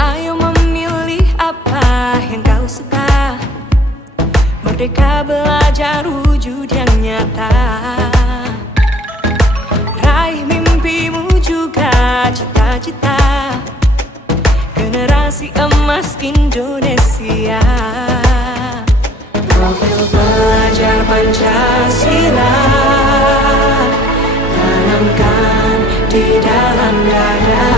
Ayo memilih apa yang kau suka. Merdeka belajar wujud yang nyata. Raih mimpimu juga cita-cita. Generasi emas Indonesia. Profil pelajar Pancasila tanamkan di dalam dada.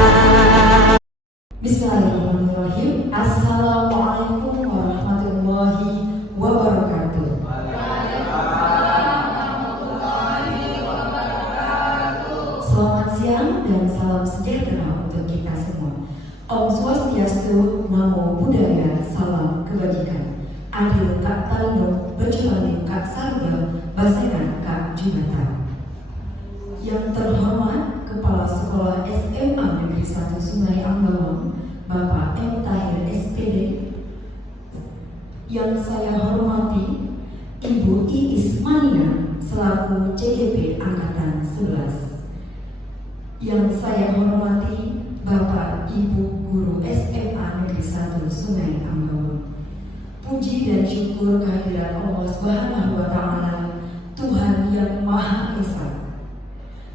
Bismillahirrahmanirrahim. Assalamualaikum warahmatullahi wabarakatuh. Selamat siang dan salam sejahtera untuk kita semua. Om Swastiastu, Namo Buddhaya, salam kebajikan. Adil Kak Talindo, Berjualan Kak Sarga, Basengan Kak Junata. Yang terhormat Kepala Sekolah SMA Negeri 1 Sungai Ambawang, Bapak M. Tahir SPD. Yang saya hormati Ibu Iis Mania selaku CGP Angkatan 11. Yang saya hormati Bapak Ibu Guru SMA Negeri 1 Sungai Ambawang. Puji dan syukur kehadirat Allah Subhanahu wa Ta'ala, Tuhan yang Maha Esa.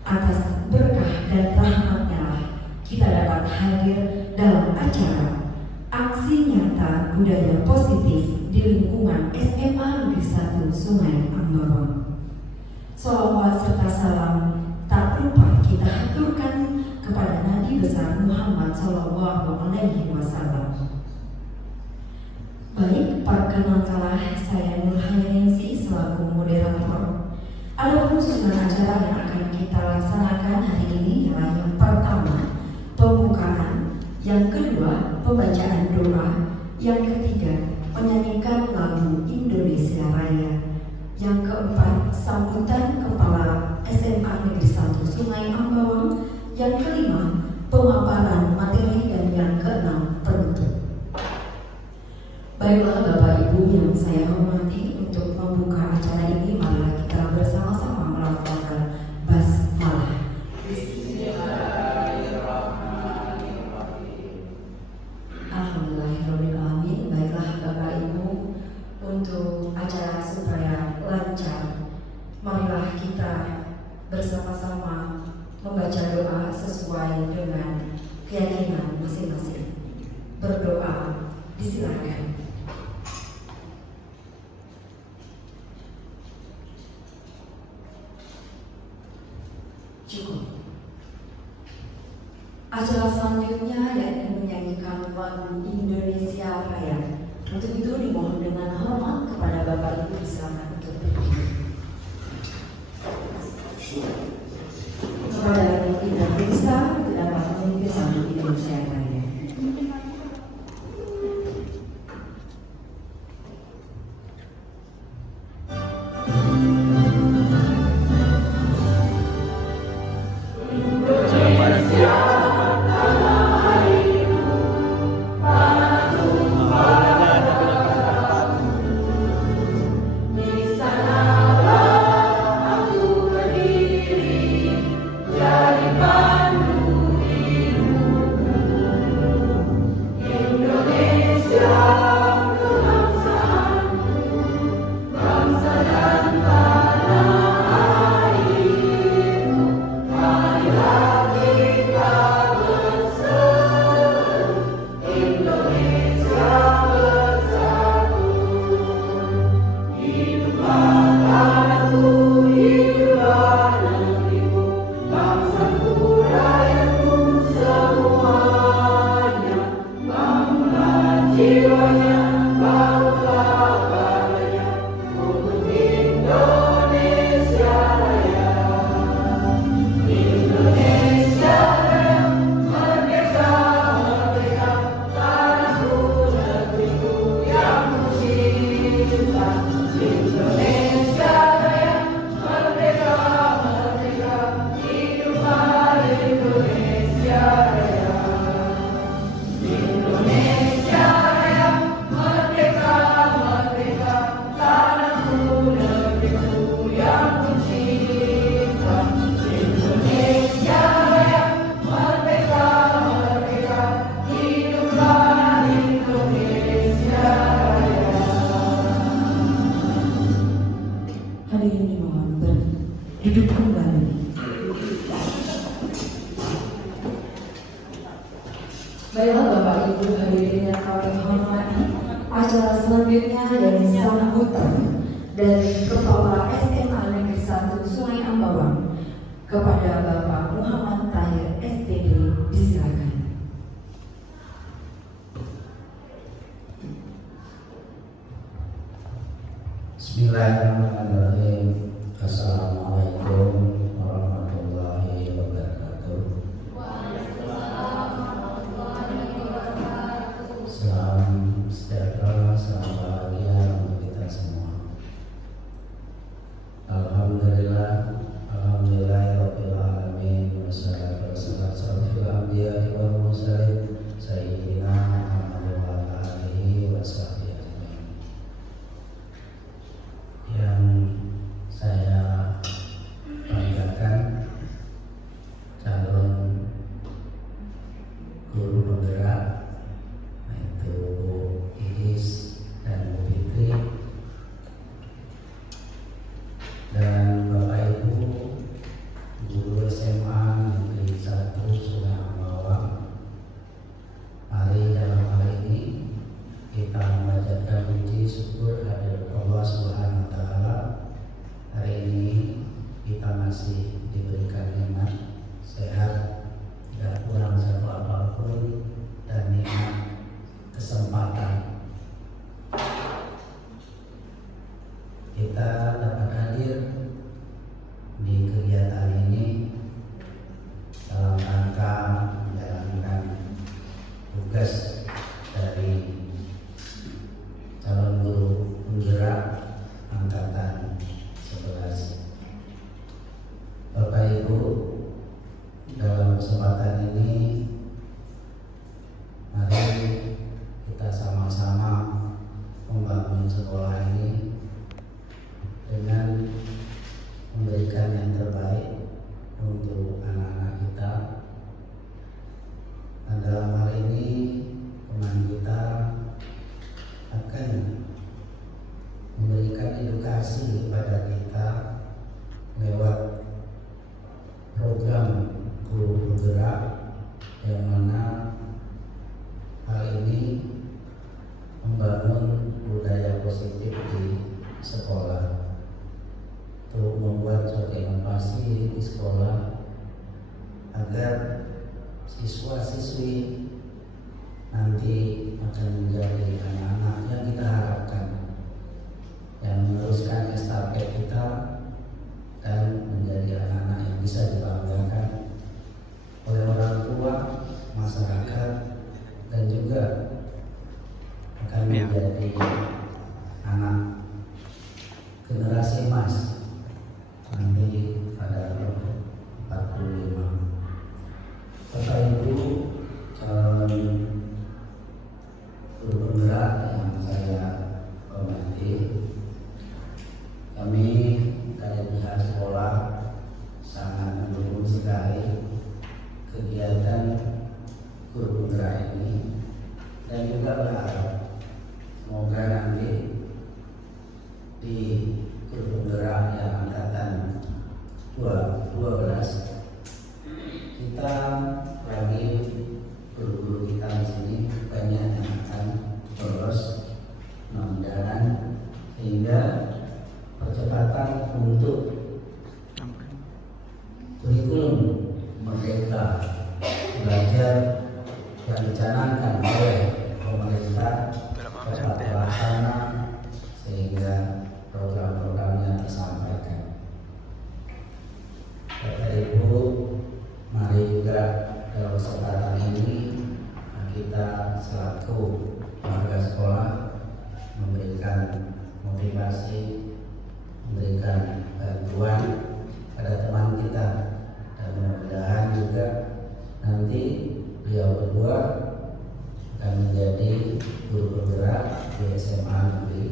Atas berkah dan rahmatnya kita dapat hadir dalam acara aksi nyata budaya positif di lingkungan SMA Negeri 1 Sungai Ambawang. Sholawat serta salam tak lupa kita haturkan kepada Nabi besar Muhammad Sallallahu Alaihi Wasallam. Baik, perkenalkanlah saya Nurhayaningsi selaku moderator. Ada susunan acara yang akan kita laksanakan hari ini adalah yang pertama, pembukaan, yang kedua, pembacaan doa, yang ketiga, menyanyikan lagu Indonesia Raya, yang keempat, sambutan Kepala SMA Negeri 1 Sungai Ambawang, yang kelima, pemaparan materi, dan yang keenam, penutup. Baiklah Bapak Ibu yang saya hormati, untuk membuka acara ini marilah kita bersama-sama melafalkan basmalah. Alhamdulillahirrahmanirrahim. Baiklah Bapak Ibu, untuk acara supaya lancar, marilah kita bersama-sama membaca doa sesuai dengan keyakinan masing-masing. Berdoa, disilakan. Cukup. Acara selanjutnya yakni menyanyikan lagu Indonesia Raya. Untuk itu dimohon dengan hormat kepada Bapak Ibu silakan untuk berdiri. Kepada Ibu Risa dapat memimpin lagu Indonesia Raya. Duduk kembali. Baiklah Bapak Ibu hadirin yang kami hormati, acara selanjutnya dari sambutan dari Kepala SMA Negeri 1 Sungai Ambawang kepada Bapak Muhammad Tahir SPD, disilakan. Bismillahirrahmanirrahim. Assalamualaikum warahmatullahi wabarakatuh. Salam sejahtera, salam bahagia untuk kita semua. Alhamdulillah, alhamdulillahirabbil alamin, wassalatu wassalamu ala anbiya'i wal mursalin sayyidina Muhammadin wa ala alihi wa sahbihi ajmain. Yang saya banggakan calon guru penggerak, yaitu Bu Iis dan Bu Fitri, dan Bapak Ibu guru SMA Negeri 1 Sungai Ambawang. Mari dalam hal ini kita memanjatkan puji syukur kehadirat Allah Subhanahu wa Ta'ala. Hari ini kita masih diberikan nikmat sehat, tidak kurang satu apapun, dan nikmat kesempatan kita dapat hadir di kegiatan ini dalam rangka menjalankan tugas dari calon guru penggerak angkatan 11. Bapak Ibu, dalam kesempatan ini mari kita sama-sama membangun sekolah ini dengan memberikan yang terbaik untuk anak-anak kita. Dan dalam hal ini teman kita akan memberikan edukasi kepada kita lewat program guru penggerak, yang mana hal ini membangun budaya positif di sekolah, untuk membuat suatu inovasi di sekolah agar siswa-siswi nanti akan menjadi anak-anak yang kita harapkan, yang meneruskan estafet kita dan menjadi anak-anak yang bisa dibanggakan oleh orang tua, masyarakat, dan juga akan menjadi anak generasi emas nanti pada 45. Bapak Ibu calon guru penggerak yang saya hormati, kami dari pihak sekolah sangat mendukung sekali kegiatan guru penggerak ini, dan juga berharap semoga nanti di guru penggerak yang angkatan 12 kita lagi guru-guru kita di sini banyak yang akan lolos, mudah-mudahan, sehingga percepatan untuk kurikulum merdeka belajar yang dicanangkan oleh pemerintah dapat terlaksana, sehingga program-programnya disampaikan. Bapak Ibu, mari juga dalam kesempatan ini kita selaku warga sekolah memberikan motivasi, memberikan bantuan pada teman kita, dan mudah-mudahan juga nanti beliau berdua akan menjadi guru penggerak di SMA Negeri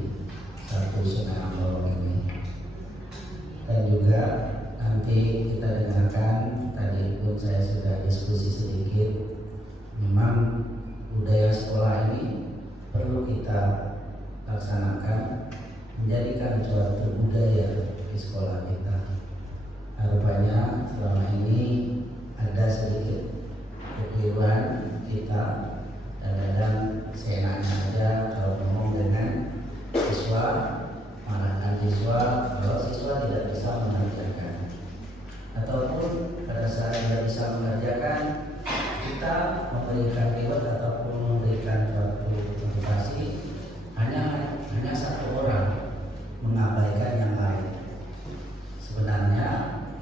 1 Sungai Ambawang ini. Dan juga nanti kita dengarkan, tadi pun saya sudah diskusi sedikit, memang budaya sekolah ini perlu kita laksanakan, menjadikan suatu budaya di sekolah kita. rupanya selama ini ada sedikit kekeliruan kita, kadang-kadang seenaknya aja kalau ngomong dengan siswa, marahkan siswa kalau siswa tidak bisa mengerjakan, ataupun pada saat tidak bisa mengerjakan kita memberikan reward ataupun memberikan suatu motivasi, hanya satu orang mengabaikan yang lain. Sebenarnya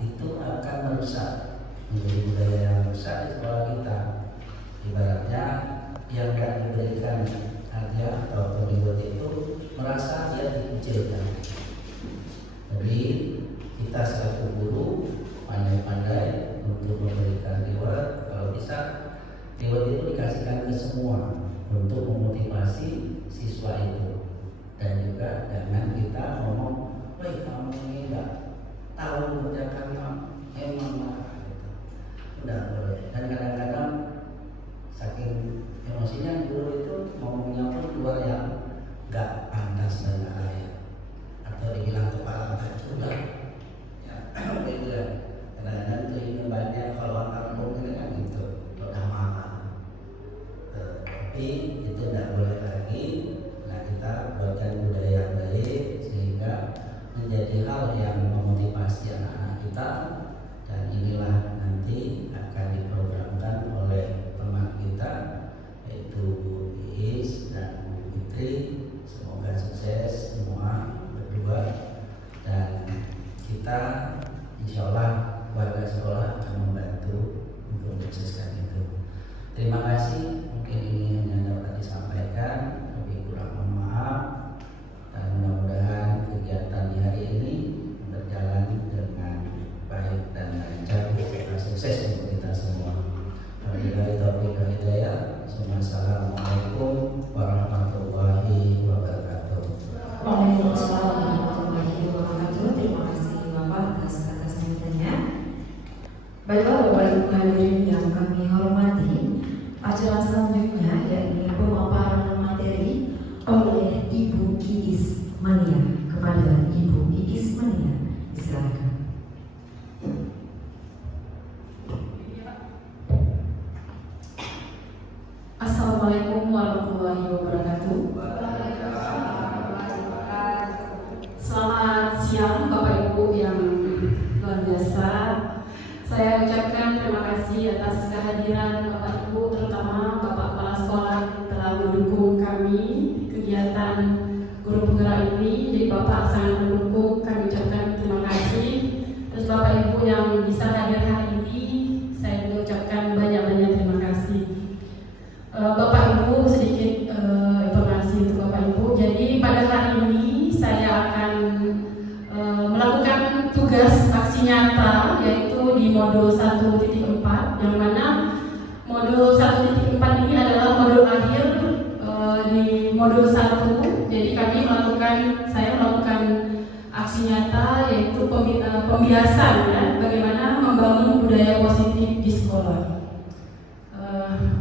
itu akan merusak, menjadi budaya yang rusak di sekolah kita. Ibaratnya yang tidak diberikan hadiah atau reward itu merasa dia dikucilkan. Jadi kita selaku guru pandai-pandai untuk memberikan reward. Kalau bisa reward itu dikasihkan ke semua untuk memotivasi siswa itu. Dan juga jangan kita ngomong, woi kamu ini enggak tahu mengerjakan emang marah gitu. Enggak boleh. Dan kadang-kadang saking emosinya guru itu ngomongnya pun keluar yang enggak pantas dan enggak layak, atau dibilang kepala enggak juga ya, begitu kan. Kadang-kadang itu ini banyak kalau orang kampung ini kan gitu, udah marah. Tapi itu enggak boleh lagi. Nah, kita buatkan budaya yang baik sehingga menjadi hal yang memotivasi anak-anak kita, dan inilah nanti akan diprogramkan oleh teman kita yaitu Bu Iis dan Bu Fitri. Semoga sukses semua berdua, dan kita insya Allah warga sekolah akan membantu untuk mensukseskan itu. Terima kasih, mungkin ini hanya dapat disampaikan, lebih kurang mohon maaf, dan mudah-mudahan kegiatan di hari ini berjalan dengan baik dan lancar serta sukses untuk kita semua. Wabillahi taufiq wal hidayah. Assalamualaikum warahmatullahi wabarakatuh. Waalaikumsalam warahmatullahi wabarakatuh. Terima kasih Bapak atas kata sambutannya. Baiklah Bapak Ibu hadirin yang kami hormati, acara selanjutnya yakni pemaparan materi oleh Ibu Iis Mania. Kepada Ibu Iis Mania, silakan. Assalamualaikum warahmatullahi wabarakatuh. Selamat siang Bapak Ibu yang luar biasa. Saya ucapkan terima kasih atas kehadiran Bapak Ibu, terutama Bapak Kepala Sekolah yang telah mendukung kami kegiatan guru penggerak ini. Jadi Bapak sangat mendukung, kami ucapkan terima kasih. Terus Bapak Ibu yang bisa hadir hari ini, saya juga ucapkan banyak-banyak terima kasih. Bapak Ibu, sedikit informasi untuk Bapak Ibu. Jadi pada hari ini saya akan melakukan tugas aksi nyata, yaitu di modul 1.4, yang mana modul 1.4 ini adalah modul akhir di modul 1. Jadi saya melakukan aksi nyata, yaitu pembiasan ya, bagaimana membangun budaya positif di sekolah.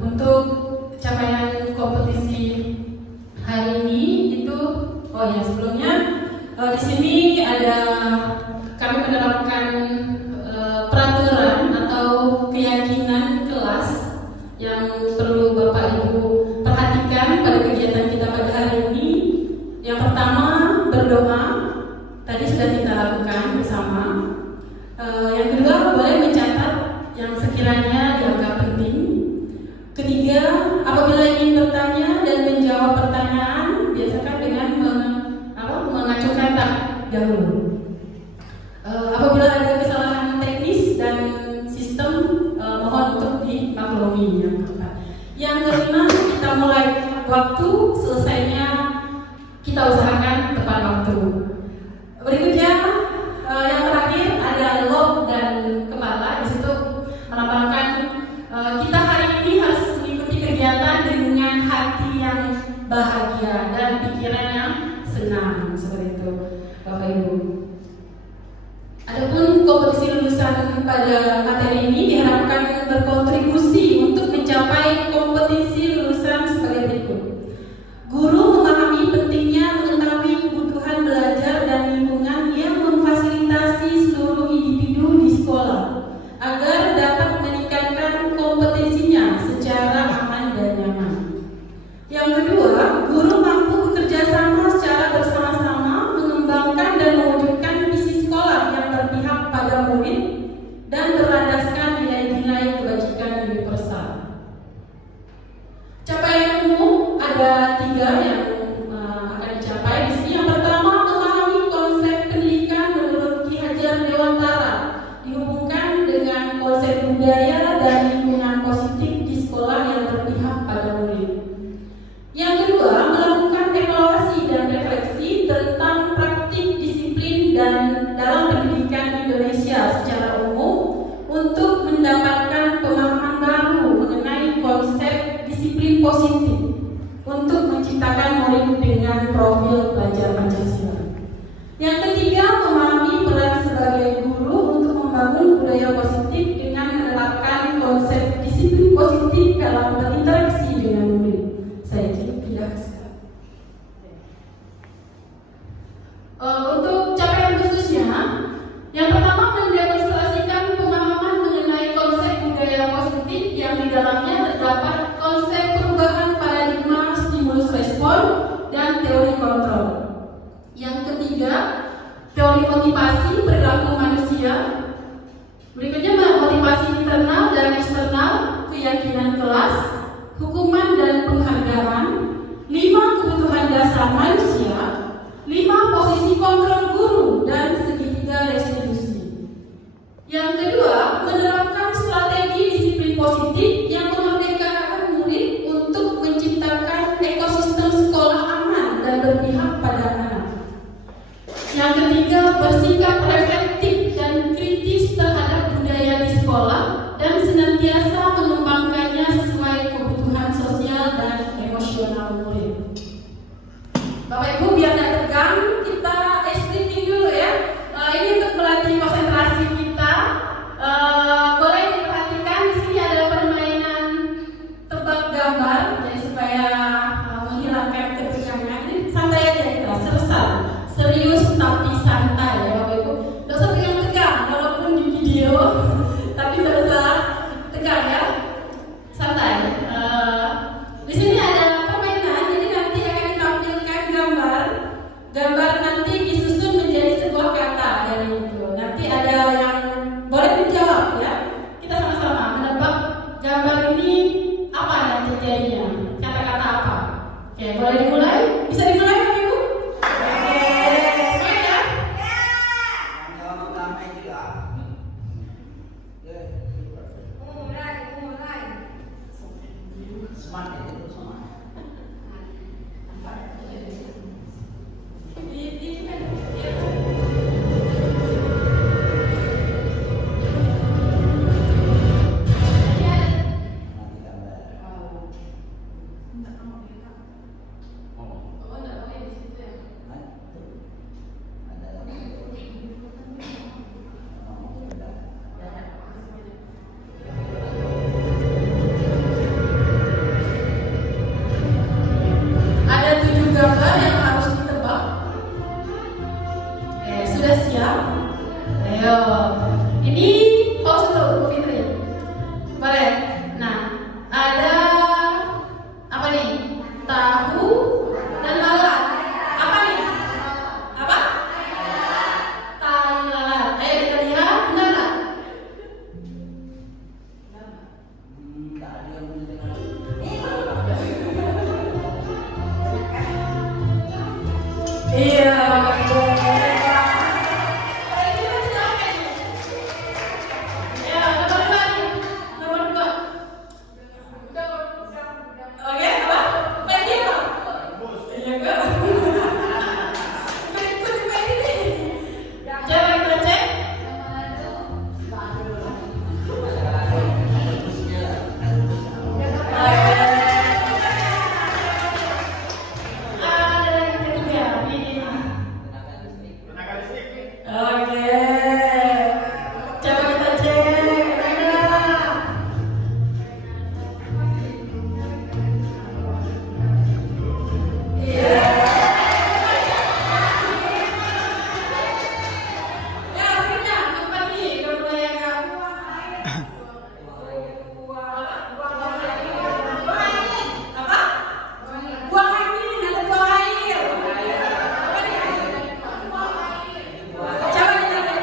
Untuk capaian kompetisi hari ini itu, sebelumnya di sini ada kami menerapkan peraturan atau keyakinan kelas yang perlu Bapak Ibu perhatikan pada kegiatan kita pada hari ini. Yang pertama, berdoa. Tadi sudah kita lakukan bersama. Yang kedua, boleh mencatat yang sekiranya dianggap penting. Ketiga, apabila ingin bertanya dan menjawab pertanyaan, biasakan dengan mengacukan tangan dahulu. Apabila ada kesalahan teknis dan sistem, mohon untuk dimaklumi. Yang kelima, kita mulai waktu, selesainya kita usahakan tepat waktu. Berikutnya, yang terakhir ada lob dan kepala. Di situ melambangkan kita hari ini harus mengikuti kegiatan dengan hati yang bahagia dan pikiran yang senang, seperti itu, Bapak Ibu. Adapun kompetisi lulusan pada materi ini diharapkan berkontribusi untuk mencapai kompetisi lulusan sebagai berikut. Guru memahami pentingnya mengetahui kebutuhan belajar dan lingkungan yang memfasilitasi seluruh individu di juga teori motivasi perilaku manusia. Berikutnya motivasi internal dan eksternal, keyakinan kelas, hukuman dan penghargaan, 5 kebutuhan dasar manusia, 5 posisi kontrol guru, dan segitiga restitusi. Yang kedua, menerapkan strategi disiplin positif yang memerdekakan murid untuk menciptakan ekosistem sekolah aman dan berpihak pada anak. Yang ketiga, bersikap reflektif dan kritis terhadap budaya di sekolah dan senantiasa mengembangkannya sesuai kebutuhan sosial dan emosional murid. Bapak Ibu, biar tidak tegang, kita stripping dulu ya. Ini untuk melatih konsentrasi kita. Boleh diperhatikan di sini ada permainan tebak gambar, jadi supaya menghilangkan ketegangan. Ini santai aja kita, serius tapi santai ya Bapak Ibu. Tidak usah tegang-tegang, walaupun di video, tapi tidak usah tegang ya, santai. Di sini ada permainan, jadi nanti akan ditampilkan gambar nanti disusun menjadi sebuah kata dari itu. Nanti ada yang boleh menjawab ya. Kita sama-sama menebak gambar ini apa nanti jadinya, kata-kata apa. Oke, boleh dimulai? Bisa dimulai Bapak Ibu? Oke, semuanya? Ada 7 gambar yang harus ditebak. Sudah siap? Ayo. Ini pause dulu, Bu Fitri. Boleh? Nah, ada apa nih? Tahu dan lalat. Apa nih? Apa? Tai lalat. Ayo kita lihat, benar nggak? Iya. Ya, nomor 2. Oke, apa? Pergi apa? Iya enggak? Ikut ini. Coba kita cek. Ada yang ketiga. Ini. Oke. Coba kita cek. Iya. Ya, akhirnya tempat ini udah mulai agak apa? Buang angin, ada buang air. Apa nih? Coba kita lihat.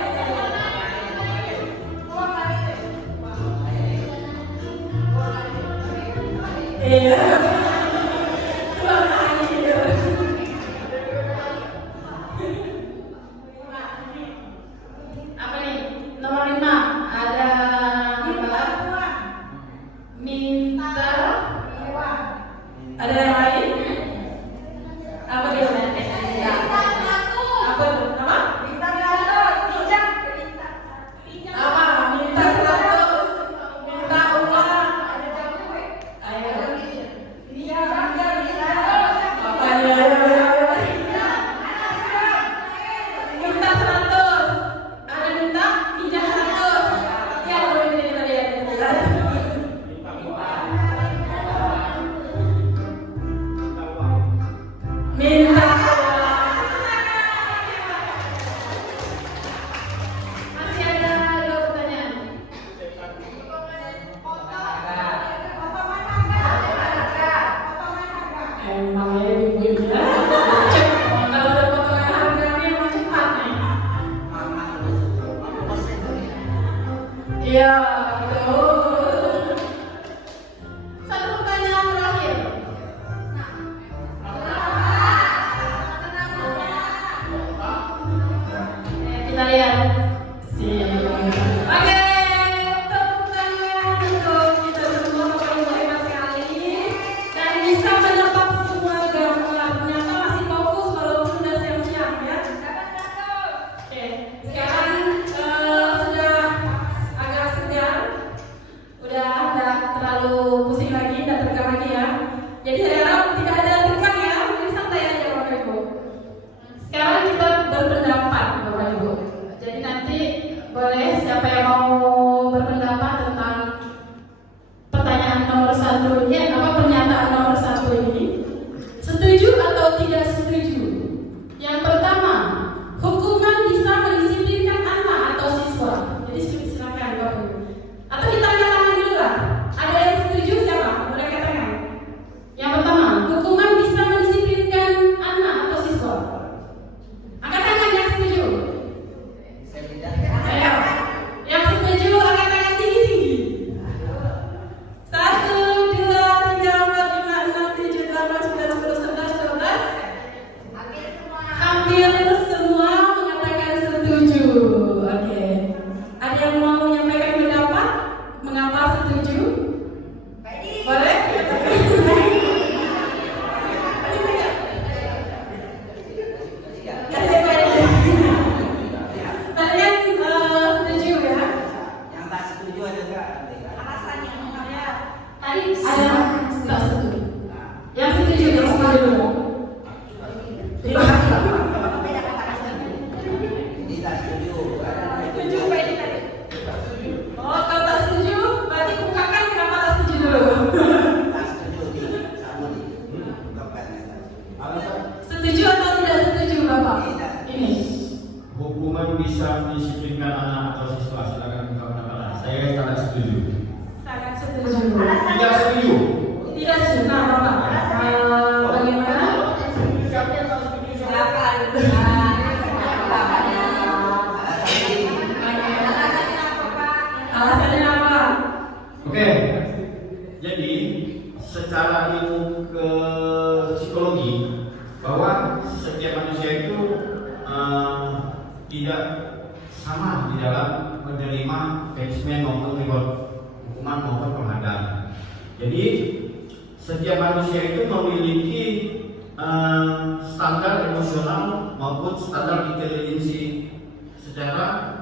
Iya. Buang air. Apa nih? Nomor 5 ada minta. Ada yang lain? Apa dia? Apa tuh? Apa? Apa? Minta 100, minta uang. Ayo. Iya, betul. Satu pertanyaan terakhir. Kita lihat. Oke, tepuk tangan untuk kita semua, Bapak Ibu hebat sekali dan bisa menebak semua gambar. Ternyata masih fokus walaupun sudah siang-siang ya. Oke, sekarang sudah agak segar, udah tidak terlalu pusing lagi, tidak tegang lagi ya. Jadi saya harap tidak ada tegang ya, jadi santai aja Bapak Ibu. Sekarang kita berpendapat Bapak Ibu. Jadi nanti boleh siapa yang mau berpendapat tentang pertanyaan nomor 1 ini, pernyataan nomor 1 ini, setuju atau tidak setuju? Yang pertama, hukuman bisa mendisiplinkan anak atau siswa. Jadi silakan Bapak Ibu. Atau kita angkat tangan dulu lah. Ada yang setuju siapa? Boleh angkat tangan. Yang pertama, hukuman bisa mendisiplinkan anak atau siswa. Angkat tangan yang setuju. Ayo, yang setuju angkat tangan tinggi-tinggi. 1, 2, 3, 4, 5, 6, 7, 8, 9, 10, 11, 12. Hampir semua mengatakan setuju. Oke. Ada yang mau menyampaikan pendapat? Mengapa setuju? Boleh? Kalian setuju ya? Yang tak setuju ada nggak? Tadi ada tak setuju. Yang setuju dulu. Terima kasih. Ini tak setuju. Setuju Pak Edi tadi. Oh, kalau tak setuju, berarti bukakan kenapa tak setuju dulu. Tak setuju nih, sama nih. Bukan. Setuju atau tidak setuju Bapak? Ini. Hukuman bisa mendisiplinkan anak atau siswa. Silakan buka pendapat. Saya sangat setuju. Sangat setuju. Tidak setuju. Tidak setuju. Nah, Bapak. Bagaimana? Alasannya apa? Oke. Jadi secara ilmu ke psikologi bahwa setiap manusia itu tidak sama di dalam menerima punishment maupun reward, hukuman maupun penghargaan. Jadi setiap manusia itu memiliki standar emosional maupun standar intelijensi secara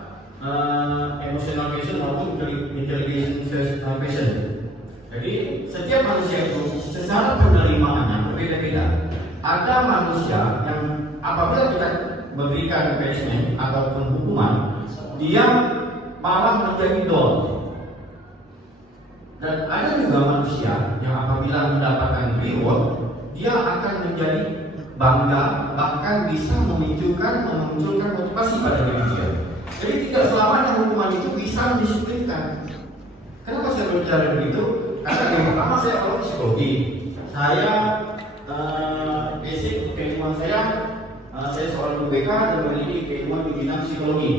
emotional quotient maupun intelligence quotient. Jadi setiap manusia itu secara penerimaannya berbeda-beda. Ada manusia yang apabila kita memberikan punishment ataupun hukuman, dia malah menjadi down. Dan ada juga manusia yang apabila mendapatkan reward, dia akan menjadi bangga, bahkan bisa memunculkan motivasi pada diri dia. Jadi tidak selamanya hukuman itu bisa mendisiplinkan. Kenapa saya berbicara begitu? Karena yang pertama saya kalau psikologi, saya basic keilmuan saya seorang UBK dan memiliki keilmuan di bidang psikologi.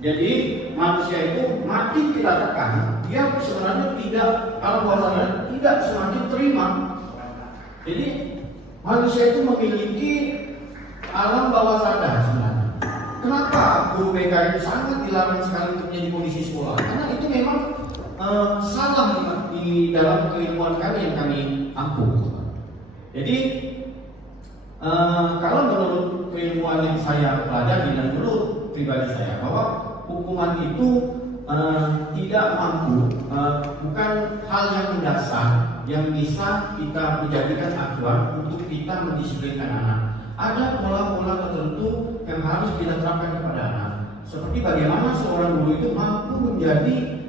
Jadi manusia itu makin kita tekan, dia sebenarnya tidak, kalau bahasanya tidak semakin terima. Jadi manusia itu memiliki alam bawah sadar sebenarnya. Kenapa guru BK itu sangat dilarang sekali untuk menjadi kondisi sekolah? Karena itu memang salah di dalam keilmuan kami yang kami ampuh. Jadi kalau menurut keilmuan yang saya pelajari dan menurut pribadi saya bahwa hukuman itu tidak mampu, bukan hal yang mendasar yang bisa kita menjadikan acuan untuk kita mendisiplinkan anak. Ada pola-pola tertentu yang harus kita terapkan kepada anak. Seperti bagaimana seorang guru itu mampu menjadi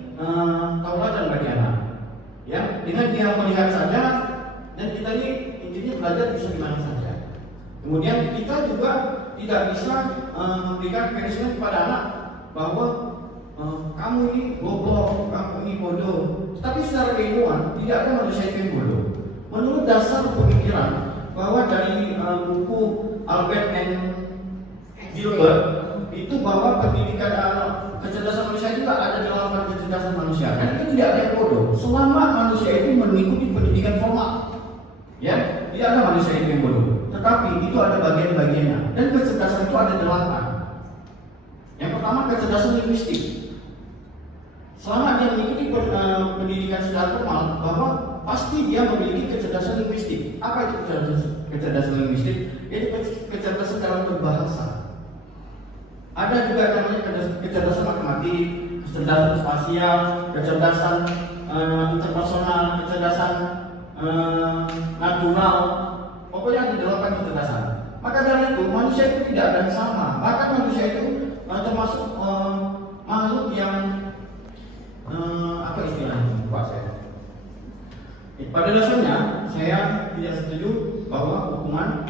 tauladan bagi anak. Ya, dengan dia melihat saja dan kita ini intinya belajar bisa di mana saja. Kemudian kita juga tidak bisa memberikan punishment kepada anak bahwa kamu ini goblok, kamu ini bodoh. Tapi secara keilmuan tidak ada manusia yang bodoh. Menurut dasar pemikiran bahwa dari buku Albert and Gilbert itu bahwa pendidikan kecerdasan manusia juga ada 8 tidak ada yang bodoh selama manusia itu mengikuti pendidikan formal. Ya, tidak ada manusia itu yang bodoh. Tetapi itu ada bagian-bagiannya. Dan kecerdasan itu ada 8. Yang pertama kecerdasan linguistik. Selama dia mengikuti pendidikan secara formal, bahwa pasti dia memiliki kecerdasan linguistik. Apa itu kecerdasan linguistik? Itu kecerdasan dalam berbahasa. Ada juga namanya kecerdasan matematik, kecerdasan spasial, kecerdasan interpersonal, kecerdasan natural. Pokoknya ada 8 kecerdasan. Maka dari itu manusia itu tidak ada yang sama. Bahkan manusia itu termasuk makhluk yang apa istilahnya? Lupa saya. Pada dasarnya saya tidak setuju bahwa hukuman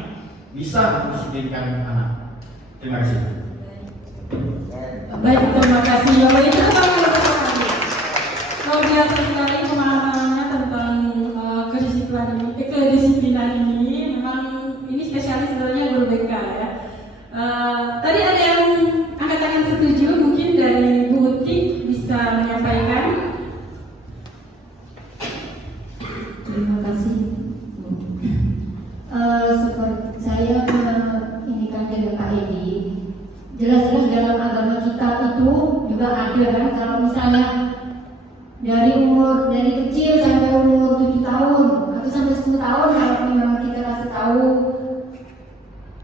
bisa mendisiplinkan anak. Terima kasih. Baik, terima kasih. Bapak Ibu luar biasa sekali pemahamannya tentang kedisiplinan ini. Memang ini spesialis sebenarnya guru BK ya. Tadi ada yang angkat tangan setuju, mungkin dari Bu Uti bisa menyampaikan. Terima kasih. Seperti saya menginginkan dari Pak Edi, jelas-jelas dalam agama kita itu juga ada kan, kalau misalnya dari kecil sampai umur 7 tahun atau sampai 10 tahun kalau memang kita kasih tahu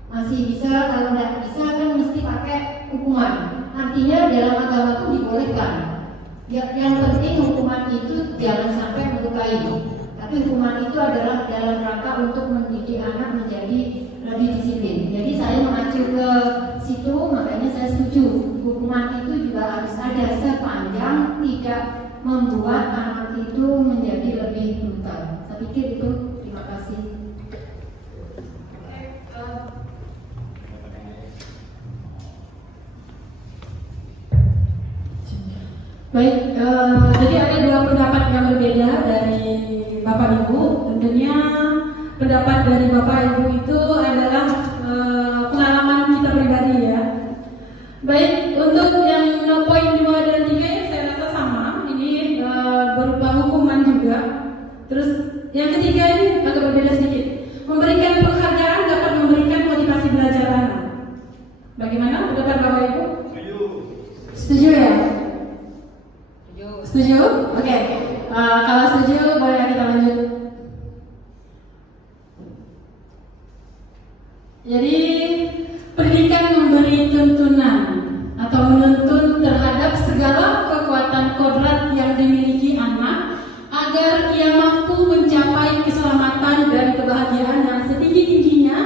masih bisa, kalau tidak bisa kan mesti pakai hukuman. Artinya dalam agama itu dibolehkan. Yang penting hukuman itu jangan sampai melukai. Tapi hukuman itu adalah dalam rangka untuk mendidik anak menjadi lebih disiplin. Jadi saya mengacu ke situ, makanya saya setuju hukuman itu juga harus ada sepanjang tidak membuat anak itu menjadi lebih brutal. Saya pikir itu. Terima kasih. Baik, jadi ada 2 pendapat yang berbeda dari Bapak Ibu. Tentunya pendapat dari Bapak Ibu itu adalah pengalaman kita pribadi ya. Baik, untuk yang poin 2 dan 3 saya rasa sama. Ini berupa hukuman juga. Terus yang ketiga ini agak berbeda sedikit. Memberikan penghargaan dapat memberikan motivasi belajar anak. Bagaimana pendapat Bapak Ibu? Setuju ya? Setuju? Oke. Kalau setuju boleh kita lanjut. Jadi pendidikan memberi tuntunan atau menuntun terhadap segala kekuatan kodrat yang dimiliki anak agar ia mampu mencapai keselamatan dan kebahagiaan yang setinggi-tingginya,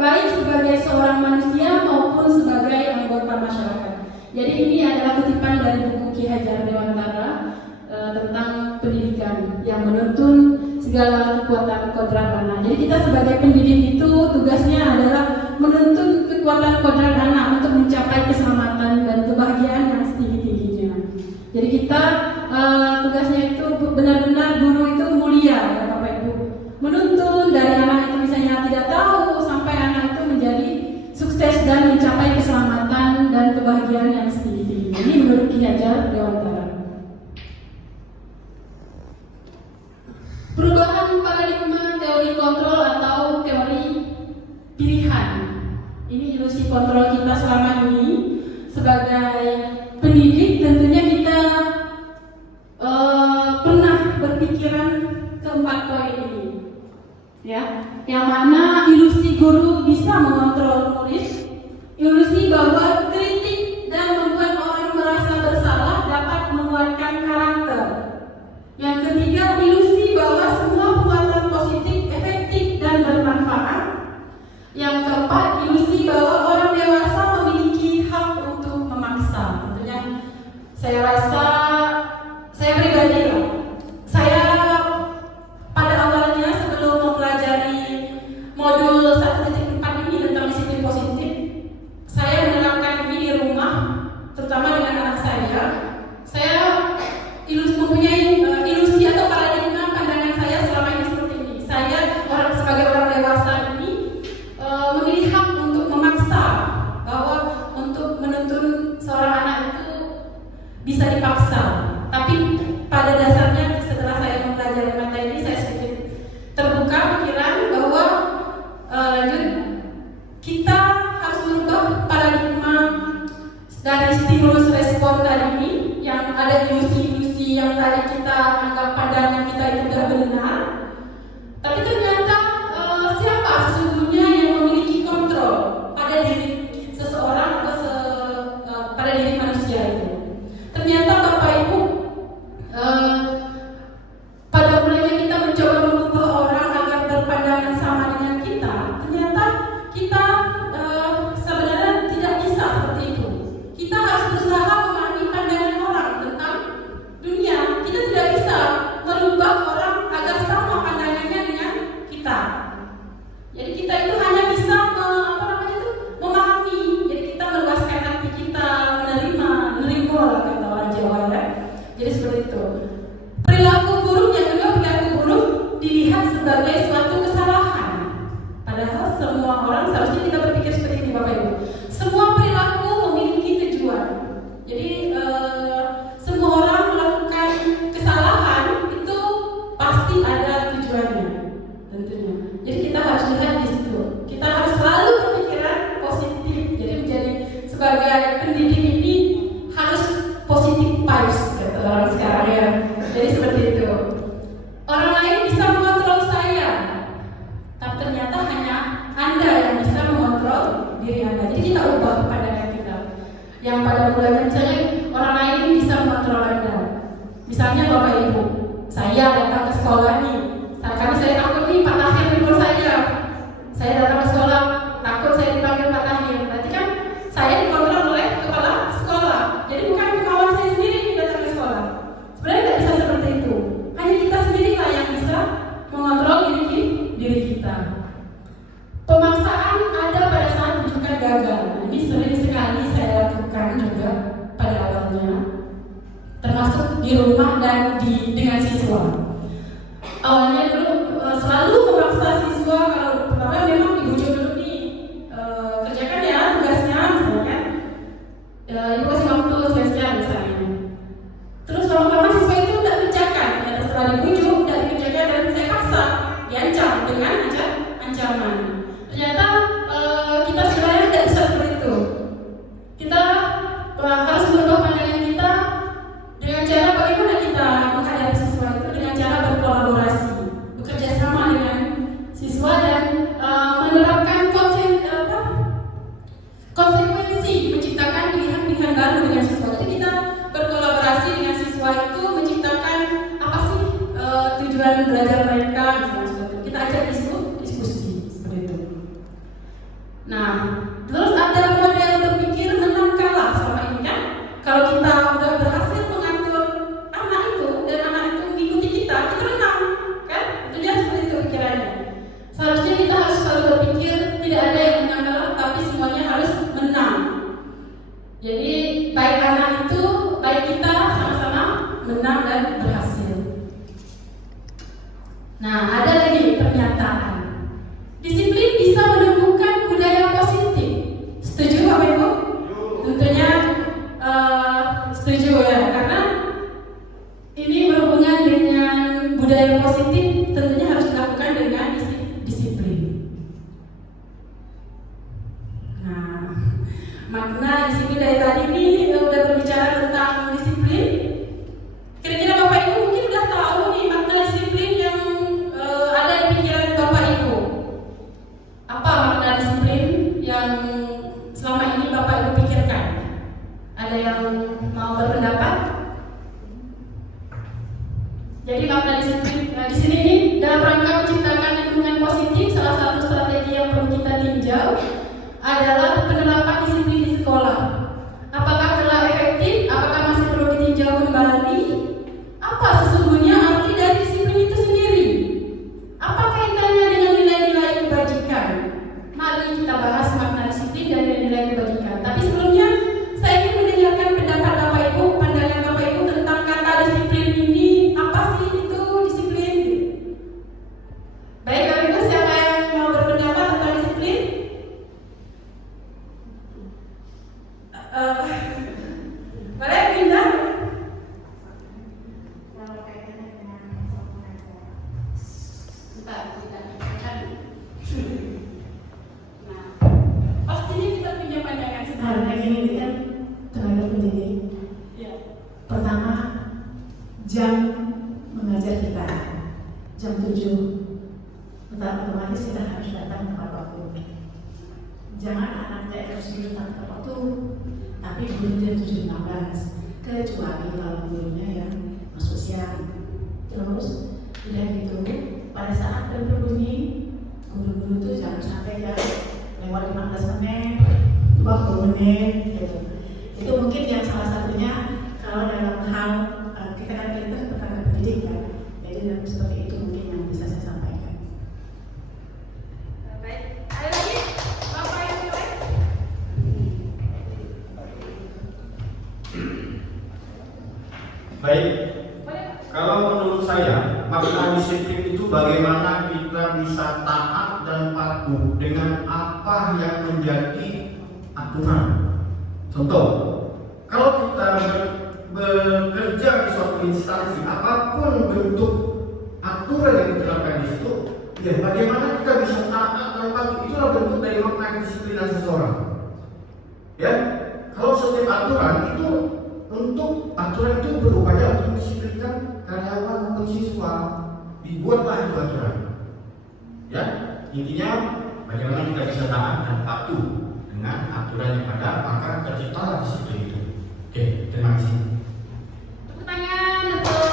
baik sebagai seorang manusia maupun sebagai anggota masyarakat. Jadi ini adalah kutipan dari buku Ki Hajar Dewantara tentang pendidikan yang menuntun segala kekuatan kodrat anak. Jadi kita sebagai pendidik itu tugasnya adalah menuntun kekuatan kodrat anak untuk mencapai keselamatan dan kebahagiaan yang setinggi-tingginya. Jadi kita tugasnya itu benar-benar guru itu mulia ya Bapak Ibu. Menuntun dari anak itu misalnya tidak tahu sampai anak itu menjadi sukses dan mencapai keselamatan dan kebahagiaan yang setinggi-tingginya. Ini menurut Ki Hajar Dewantara. Perubahan paradigma teori kontrol atau teori pilihan. Ini ilusi kontrol kita selama ini sebagai pendidik. Tentunya kita pernah berpikiran ke-4 poin ini, ya, yang mana ilusi guru bisa mengontrol murid, ilusi bahwa kritik dan membuat orang merasa bersalah dapat menguatkan karakter. Yang ketiga, ilusi bahwa semua perbuatan positif efektif dan bermanfaat. Yang keempat, ilusi bahwa orang dewasa memiliki hak untuk memaksa. Tentunya saya rasa, saya pribadi lah, saya pada awalnya sebelum mempelajari modul 1.4 ini tentang disiplin positif, saya menerapkan ini di rumah, terutama dengan anak saya. Saya mempunyai ilusi atau paradigma pandangan saya selama ini seperti ini. Saya sebagai orang dewasa ini memiliki hak untuk memaksa, bahwa untuk menuntun seorang anak itu bisa dipaksa. Tapi pada dasar dari stimulus respon tadi ini, yang ada ilusi-ilusi yang tadi kita anggap pandangan kita itu tidak benar, tapi ternyata siapa sesungguhnya yang memiliki kontrol pada diri seseorang atau pada diri manusia itu? Ternyata Bapak Ibu, pada mulanya kita mencoba mengubah orang agar berpandangan sama dengan kita, ternyata kita sebenarnya tidak bisa seperti itu. Kita harus berusaha memahami pandangan orang tentang dunia. Kita tidak bisa merubah orang agar sama pandangannya dengan kita. Jadi kita itu hanya bisa memahami. Jadi kita meluaskan hati kita, menerima lah kata orang Jawa ya. Jadi seperti itu. Perilaku buruk yang kedua, perilaku buruk dilihat sebagai suatu kesalahan. Padahal semua orang seharusnya kita berpikir seperti ini Bapak Ibu. Semua perilaku memiliki tujuan. Jadi semua orang melakukan kesalahan itu pasti ada tujuannya, tentunya. Jadi kita harus lihat di situ. Kita harus selalu berpikiran positif. Jadi menjadi sebagai pendidik ini harus positif vibes kata orang sekarang ya. Jadi seperti itu. Orang lain bisa mengontrol saya, tapi ternyata hanya Anda yang bisa mengontrol diri Anda. Jadi kita ubah pandangan kita. Yang pada mulanya misalnya orang lain bisa mengontrol Anda. Misalnya Bapak Ibu, saya datang ke sekolah nih, karena saya takut nih Pak Tahir libur saya. Saya datang ke sekolah, takut saya dipanggil Pak Tahir. Berarti kan saya dikontrol oleh kepala sekolah. Jadi bukan kawan saya sendiri yang datang ke sekolah. Sebenarnya tidak bisa seperti itu. Hanya kita sendiri lah yang bisa mengontrol diri kita. Pemaksaan ada pada saat rujukan gagal. Ini sering sekali saya lakukan juga pada awalnya, termasuk di rumah dan dengan siswa. Awalnya dulu selalu memaksa siswa, kalau pertama memang dibujuk dulu nih, kerjakan ya tugasnya misalnya, ibu kasih waktu spesial misalnya. Terus lama-lama siswa itu tidak kerjakan, ya setelah dibujuk tidak dikerjakan dan saya paksa, diancam dengan ancaman. Ternyata kita sebenarnya tidak bisa seperti itu. Kita harus merubah pandangan kita dengan cara bagaimana kita menghadapi siswa itu, dengan cara berkolaborasi, bekerja sama dengan siswa dan menerapkan konsekuensi, menciptakan pilihan-pilihan baru dengan siswa. Jadi kita berkolaborasi dengan siswa itu menciptakan apa sih tujuan belajar mereka, misalnya kita ajak diskusi seperti itu. Nah, terus ada model berpikir menang kalah selama ini kan. Kalau kita udah berhasil mengatur anak itu dan anak itu mengikuti kita menang kan? Itu dia seperti itu pikirannya. Seharusnya kita harus selalu berpikir tidak ada yang menang kalah, tapi semuanya harus menang. Jadi baik anak itu, baik kita sama-sama menang dan berhasil. Nah, ada lagi pernyataan. Disiplin bisa menumbuhkan budaya positif. Setuju Bapak Ibu? Tentunya setuju ya, karena ini berhubungan dengan budaya positif, tentunya harus dilakukan dengan disiplin. Nah, makna di sini dari tadi ini udah berbicara tentang disiplin. Kira-kira Bapak Ibu mungkin udah tahu nih makna disiplin yang ada di pikiran Bapak Ibu. Apa makna disiplin yang selama ini Bapak Ibu pikirkan? Ada yang mau berpendapat? Jadi makna disiplin di sini ini dalam rangka menciptakan lingkungan positif, salah satu strategi yang perlu kita tinjau adalah penerapan disiplin di sekolah. Apakah telah efektif? Apakah masih perlu ditinjau kembali? Apa sesungguhnya arti dari disiplin itu sendiri? Apa kaitannya dengan nilai-nilai kebajikan? Mari kita bahas makna disiplin dan nilai kebajikan. Tapi sebelumnya saya ingin mendengarkan pendapat Bapak Ibu, pandangan Bapak Ibu tentang kata disiplin ini. Apa sih itu disiplin? Baik Bapak Ibu, siapa yang mau berpendapat tentang disiplin? Boleh pindah? Nah, pastinya kita punya pandangan sebenarnya gini kan. jam mengajar kita jam 7, otomatis kita harus datang tepat waktu. Jangan anak harus datang tepat waktu, tapi gurunya 7.15, kecuali kalau gurunya yang masuk siang. Terus udah gitu, pada saat berbunyi, guru-guru tuh jangan sampai ya lewat 15 menit, 20 menit gitu. Itu mungkin yang salah satunya kalau dalam hal kita kan tenaga pendidik kan, jadi seperti itu mungkin yang bisa saya sampaikan. Baik, ada lagi? Bapak yang lain? Baik, kalau menurut saya makna disiplin itu bagaimana kita bisa taat dan patuh dengan apa yang menjadi aturan. Contoh, kalau kita bekerja di suatu instansi, apapun bentuk aturan yang diterapkan di situ, ya bagaimana kita bisa taat dan patuh, itulah bentuk dari makna kedisiplinan seseorang. Ya, kalau setiap aturan itu untuk aturan itu berupaya untuk mendisiplinkan karyawan maupun siswa, dibuatlah itu aturan. Ya, intinya bagaimana kita bisa taat dan patuh dengan aturan yang ada, maka terciptalah disiplin itu. Oke, terima kasih. Tepuk tangan untuk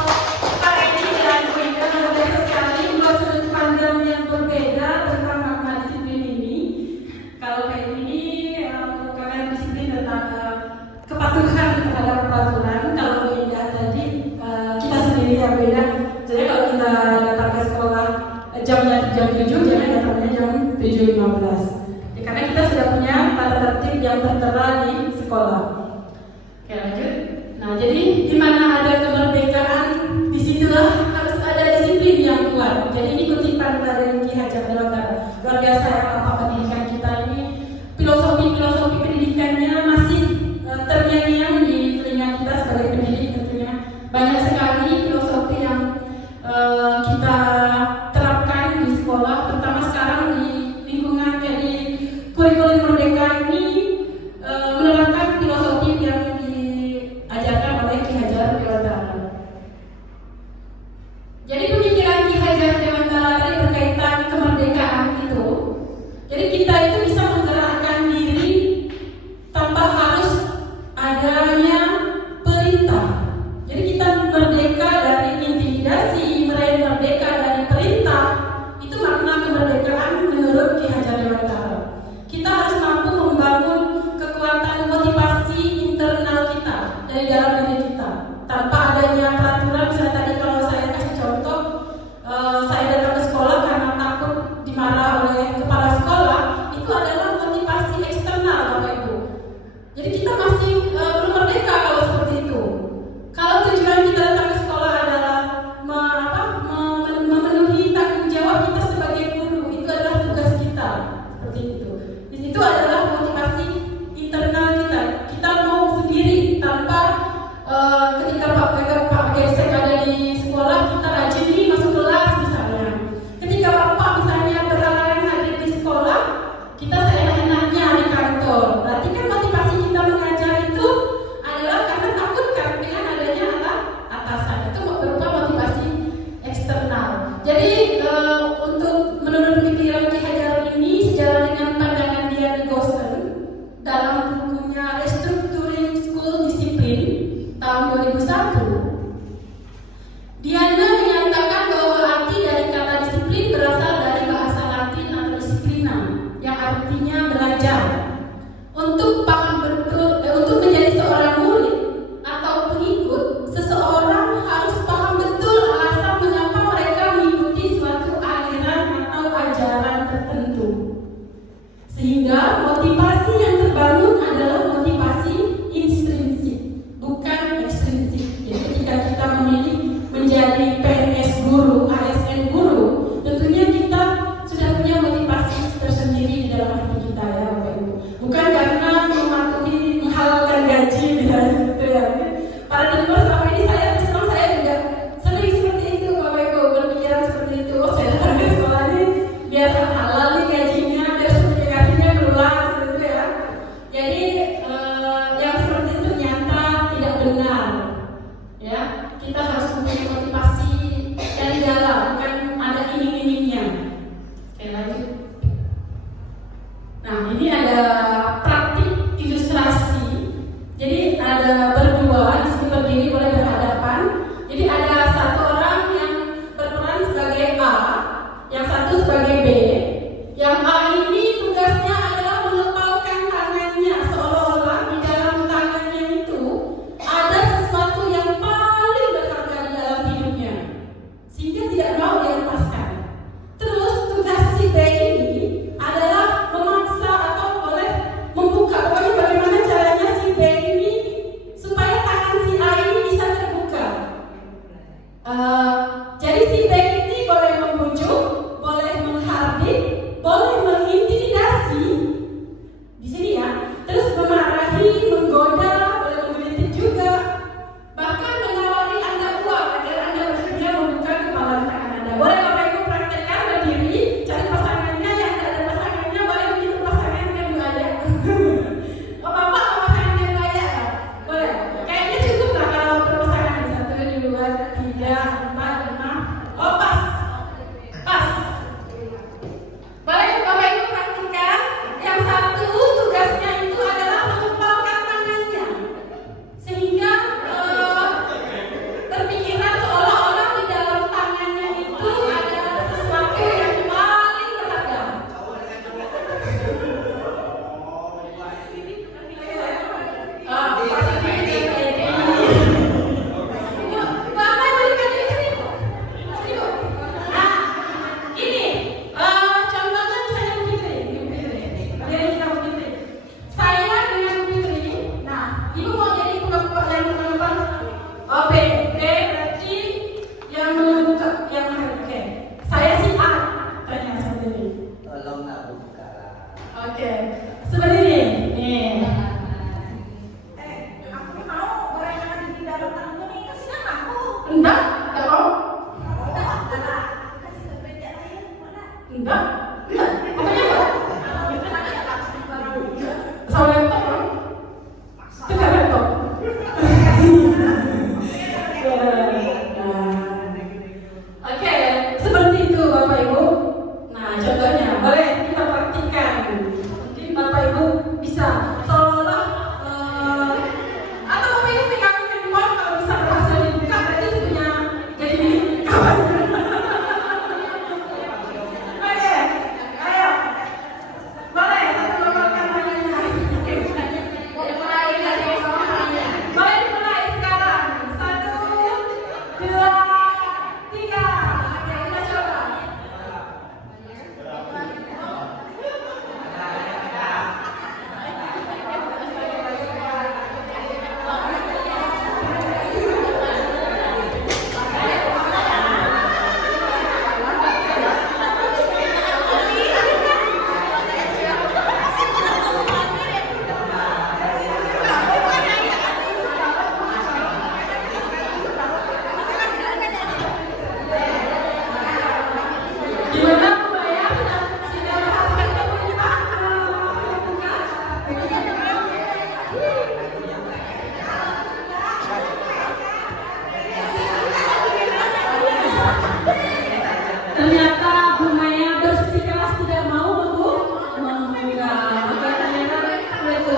Pak Edi dan Bu Ida, luar biasa sekali dua sudut pandang yang berbeda tentang makna disiplin ini. Kalau kayak ini merupakan disiplin tentang kepatuhan terhadap peraturan. Kalau Bu Ida tadi kita sendiri ya Bu Ida. Jadi kalau kita datang ke sekolah jamnya jam 7, jangan datangnya jam 7.15. Ya, karena kita sudah punya tata tertib yang tertera di sekolah. Oke, lanjut. Nah, jadi di mana ada kemerdekaan, disitulah harus ada disiplin yang kuat. Jadi ini kutipan dari Ki Hajar Dewantara. Luar biasa ya Bapak pendidikan kita ini, filosofi pendidikannya masih terngiang-ngiang di telinga kita sebagai pendidik tentunya. Banyak sekali filosofi yang kita terapkan di sekolah, terutama sekarang di lingkungan kayak di kurikulum Merdeka ini menerapkan filosofi yang diajarkan oleh Ki Hajar Dewantara. Jadi pemikiran Ki Hajar Dewantara tadi berkaitan kemerdekaan itu. Jadi kita itu bisa menggerakkan diri tanpa harus adanya perintah. Jadi kita merdeka dari intimidasi, merdeka dari perintah. Itu makna kemerdekaan menurut Ki Hajar Dewantara. Kita harus mampu membangun kekuatan motivasi internal kita dari dalam diri kita tanpa adanya peraturan. Misalnya tadi kalau saya kasih contoh, saya datang ke sekolah karena takut dimarah oleh kepala sekolah, itu adalah motivasi eksternal Bapak Ibu. Jadi kita masih belum merdeka kalau seperti itu. Kalau tujuan kita datang ke sekolah adalah memenuhi tanggung jawab kita sebagai guru, itu adalah tugas kita. Seperti itu. Di situ adalah motivasi internal kita. Kita mau sendiri tanpa ketika Pak Gesek ada di sekolah, kita rajin nih masuk kelas misalnya. Ketika Bapak misalnya berhalangan hadir di sekolah, kita seenak-enaknya di kantor. Berarti kan motivasi kita mengajar itu Enggak mau. Enggak. Pokoknya enggak. Sama laptop kan? Kita laptop. Oke, seperti itu Bapak Ibu. Nah, contohnya boleh kita praktikkan. Mungkin Bapak Ibu bisa seolah-olah atau Bapak Ibu pegang handphone, kalau bisa berhasil dibuka berarti punya jadi kawan. Oke, ayo. Boleh kita melakukan mainannya. Boleh dimulai sekarang. 1, 2, 3. Oke, kita coba. Gimana Bu Maya? Sudah berhasil membuka? Ternyata Bu Maya bersikeras tidak mau Bu membuka. Oke, ternyata itu.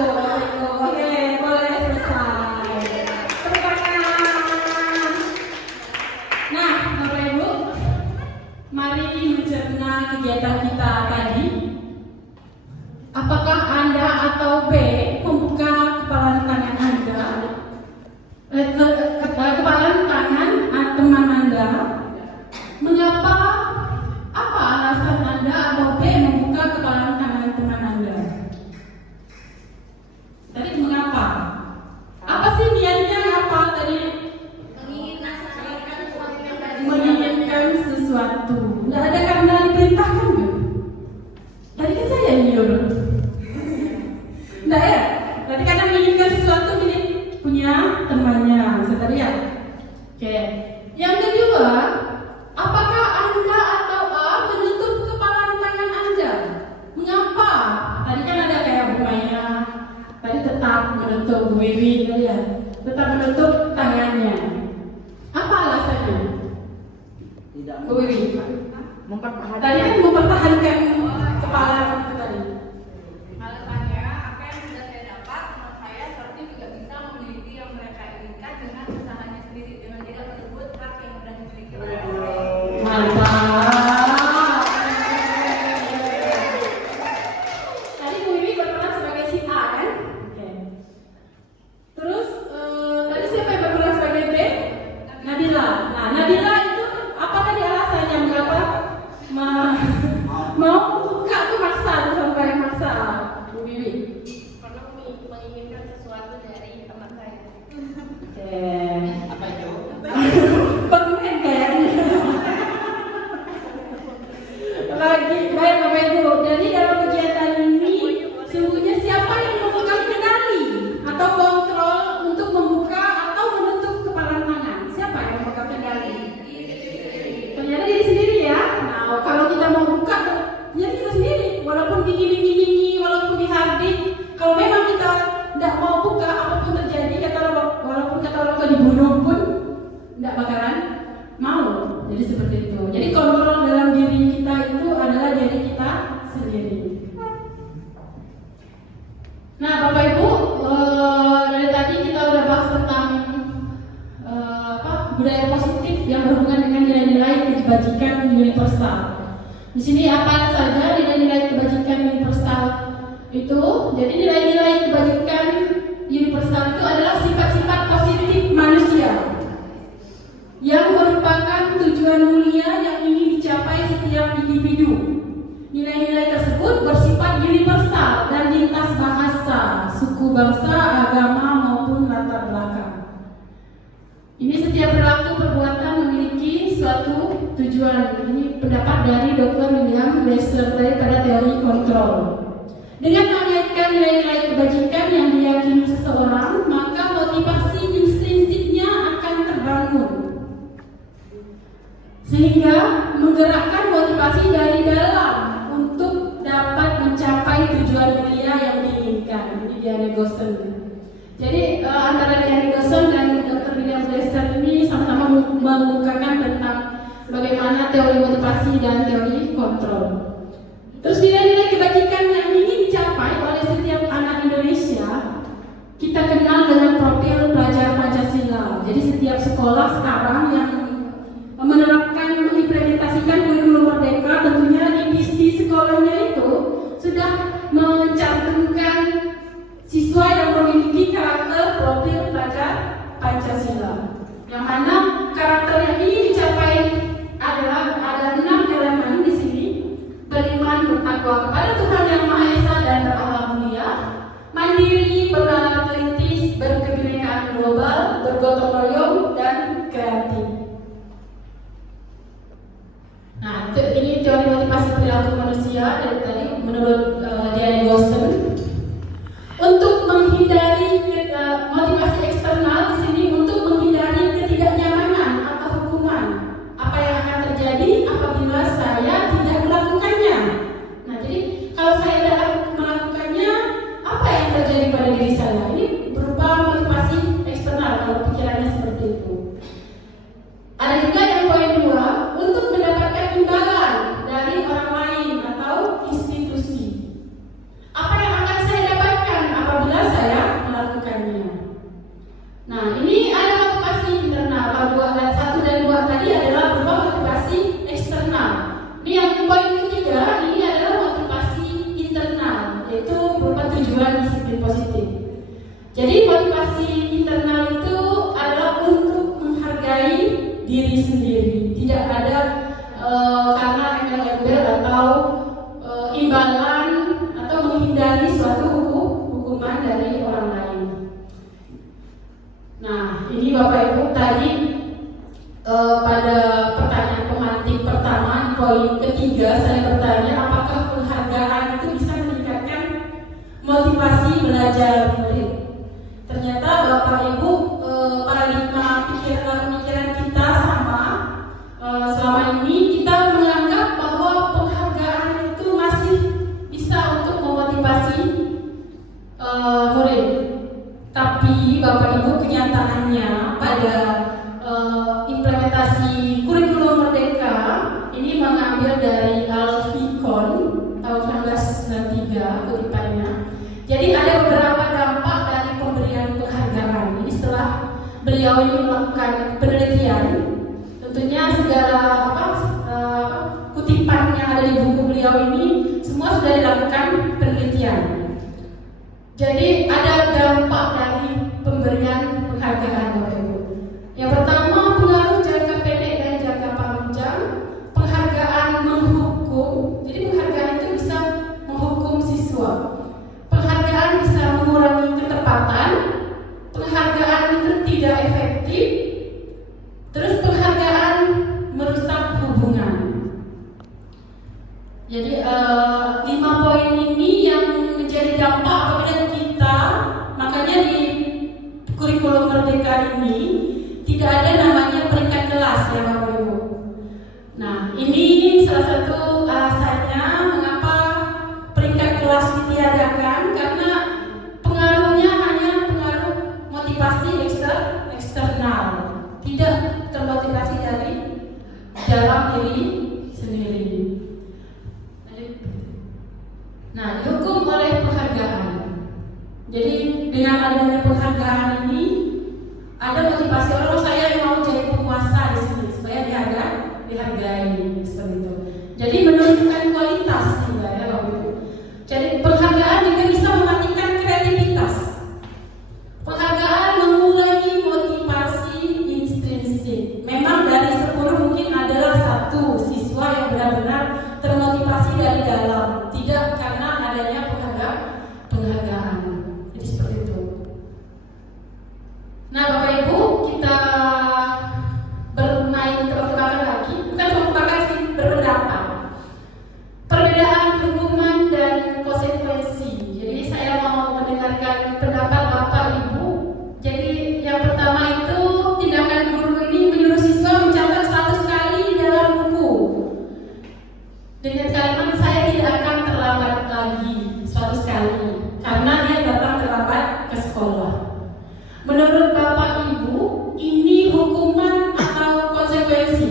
Oke, boleh selesai. Tepuk tangan. Nah, Bapak Ibu, mari mencerna kegiatan kita tadi. Apakah Anda atau B membuka kepalan tangan Anda? Kepalan tangan teman Anda? Mengapa? Apa alasan Anda atau B membuka kepalan tangan teman Anda? Tadi mengapa? Apa sih niatnya? Apa tadi? Menginginkan sesuatu. Nggak ada karena diperintahkan kan? Tadi kan saya yang nyuruh. Nggak ya? Tadi karena menginginkan sesuatu milik punya temannya. Bisa tadi ya? Oke. Yang kedua, apakah Anda atau A menutup kepalan tangan Anda? Mengapa? Tadi kan ada kayak Bu Maya. Tadi tetap menutup Bu Wiwi tadi ya. Tetap menutup tangannya. Apa alasannya? Tidak Bu Wiwi. mempertahankan. Tadi kan mempertahankan kepala itu tadi. Alasannya, apa yang sudah saya dapat, menurut saya seperti juga bisa memiliki yang mereka inginkan dengan usahanya sendiri, dengan tidak merebut hak yang sudah dimiliki oleh orang lain. Mantap. Tadi Bu Wiwi berperan sebagai si A kan? Oke. Terus tadi siapa yang berperan sebagai B? Nabila. Nah, Nabila itu apa tadi alasannya mengapa mau buka tuh maksa tuh sampai maksa Bu Wiwi? Karena menginginkan sesuatu dari teman saya. Oke. Apa itu? Permen kayaknya. Lagi baik Bapak Ibu. Jadi dalam kegiatan ini sungguhnya siapa yang memegang kendali atau kontrol untuk membuka atau menutup kepalan tangan? Siapa yang memegang kendali? Ternyata diri sendiri ya. Nah, kalau kita mau buka, ternyata kita sendiri. Walaupun gini, walaupun dihardik, kalau memang kita tidak mau buka, apapun terjadi, walaupun kata orang tua dibunuh pun, tidak bakalan mau. Jadi seperti itu. Jadi kontrol dalam diri kita itu adalah diri kita sendiri. Nah, Bapak Ibu, dari tadi kita udah bahas tentang budaya positif yang berhubungan dengan nilai-nilai kebajikan universal. Di sini apa saja nilai-nilai kebajikan universal itu? Jadi nilai-nilai kebajikan universal itu adalah sifat-sifat positif manusia yang merupakan tujuan mulia yang ingin dicapai setiap individu. Nilai-nilai tersebut bersifat universal dan lintas bahasa, suku, bangsa, agama maupun latar belakang. Ini setiap perilaku perbuatan memiliki suatu tujuan. Ini pendapat dari Dr. William Glasser daripada teori kontrol. Dengan mengaitkan nilai-nilai kebajikan yang diyakini seseorang, maka motivasi instrinsiknya akan terbangun. sehingga menggerakkan motivasi dari dalam untuk dapat mencapai tujuan mulia yang diinginkan. Ini Diane Gosson. Jadi antara Diane Gosson dan Dr. William Glasser ini sama-sama mengemukakan tentang bagaimana teori motivasi dan teori kontrol. Terus nilai-nilai kebajikan yang ingin dicapai oleh setiap anak Indonesia kita kenal dengan profil pelajar Pancasila. Jadi setiap sekolah sekarang yang menerapkan, mengimplementasikan kurikulum Merdeka, tentunya di visi sekolahnya itu sudah mencantumkan siswa yang memiliki karakter profil pelajar Pancasila. Yang mana karakter yang ingin dicapai adalah ada 6 elemen di sini: beriman, bertakwa kepada Tuhan Yang Maha Esa dan berakhlak mulia, mandiri, bernalar kritis, berkebinekaan global, bergotong royong, dan kreatif. Nah, ini teori motivasi perilaku manusia dari tadi menurut Diane Gosson. Untuk menghindari motivasi eksternal di sini, untuk menghindari ketidaknyamanan atau hukuman, apa yang akan terjadi apabila saya tidak melakukannya. Nah, jadi kalau saya tidak melakukannya, apa yang terjadi pada diri saya? Ini berupa motivasi eksternal kalau pikirannya seperti itu. Ada juga yang poin 2, untuk mendapatkan imbalan dari orang lain atau institusi. Apa yang akan saya dapatkan apabila saya melakukannya? Nah, ini ada motivasi internal. Kalau 1 dan 2 tadi adalah berupa motivasi eksternal. Ini yang poin ketiga, ini adalah motivasi internal, yaitu berupa tujuan disiplin positif. Jadi motivasi internal itu adalah untuk menghargai diri sendiri, tidak ada karena embel-embel atau imbalan atau menghindari suatu hukuman dari orang lain. Nah, ini Bapak Ibu tadi pada pertanyaan pemantik pertama, poin ketiga saya bertanya apakah penghargaan itu bisa meningkatkan motivasi belajar murid. Ternyata Bapak Ibu paradigma pemikiran kita sama. Selama ini kita menganggap bahwa penghargaan itu masih bisa untuk memotivasi murid. Tapi Bapak Ibu kenyataannya pada implementasi kurikulum Merdeka ini mengambil dari Al-Fikon tahun 1993 kutipannya. Jadi ada beberapa dampak dari pemberian penghargaan. Ini setelah beliau ini melakukan penelitian, tentunya segala kutipan yang ada di buku beliau ini semua sudah dilakukan penelitian. Jadi ada dampak dari pemberian penghargaan Bapak Ibu. Yang pertama, pengaruh jangka pendek dan jangka panjang. Penghargaan menghukum. Jadi penghargaan itu bisa menghukum siswa. Penghargaan bisa mengurangi ketepatan. Penghargaan itu tidak efektif. Terus penghargaan merusak hubungan. Jadi 5 poin ini yang menjadi dampak apabila kita, makanya di kurikulum Merdeka ini tidak ada namanya peringkat kelas ya Bapak Ibu. Nah, ini salah satu alasannya mengapa peringkat kelas ditiadakan, karena pengaruhnya hanya pengaruh motivasi eksternal, tidak termotivasi dari dalam diri sendiri. Nah, dihukum oleh penghargaan. Jadi dengan adanya penghargaan ini ada motivasi orang, saya yang mau jadi penguasa di sini supaya dihargai seperti itu. Jadi menunjukkan kualitas ya Bapak Ibu. Jadi penghargaan juga bisa mematikan kreativitas. Penghargaan mengurangi motivasi intrinsik. Memang dari 10 mungkin adalah 1 Menurut Bapak Ibu, ini hukuman atau konsekuensi?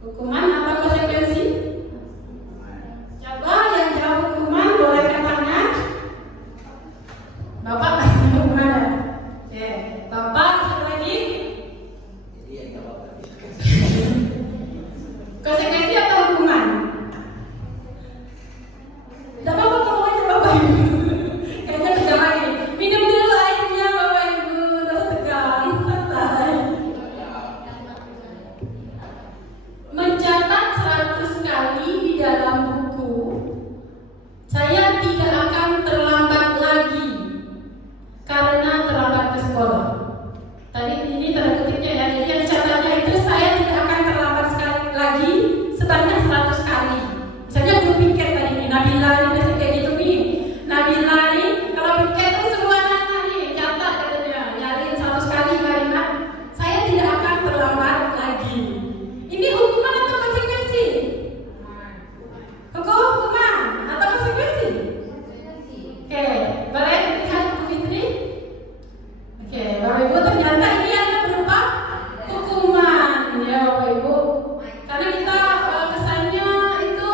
Hukuman atau konsekuensi? Coba yang jawab hukuman boleh angkat tangan. Bapak hukuman. Oke, Bapak satu lagi. Jadi ya nggak apa-apa. Konsekuensi atau hukuman? Tidak apa-apa ngomong aja Bapak Ibu. Kayaknya sudah lagi. Minum dulu airnya Bapak Ibu. Terus tegang, santai. Mencatat 100 kali di dalam buku. Saya tidak akan terlambat lagi karena terlambat ke sekolah. Tadi ini tanda kutipnya ya. Jadi yang dicatatnya itu saya tidak akan terlambat sekali lagi sebanyak 100 kali. Misalnya guru piket tadi nih, Nabila ini biasa kayak gitu nih. Nabila nih kalau piket itu semua anak nih catat katanya, nyariin 100 kali kalimat. Saya tidak akan terlambat lagi. Ini hukuman atau konsekuensi? Hukuman atau konsekuensi? Oke, boleh lihat Bu Fitri? Oke, Bapak Ibu ternyata ini ada berupa hukuman ya Bapak Ibu. Karena kita kesannya itu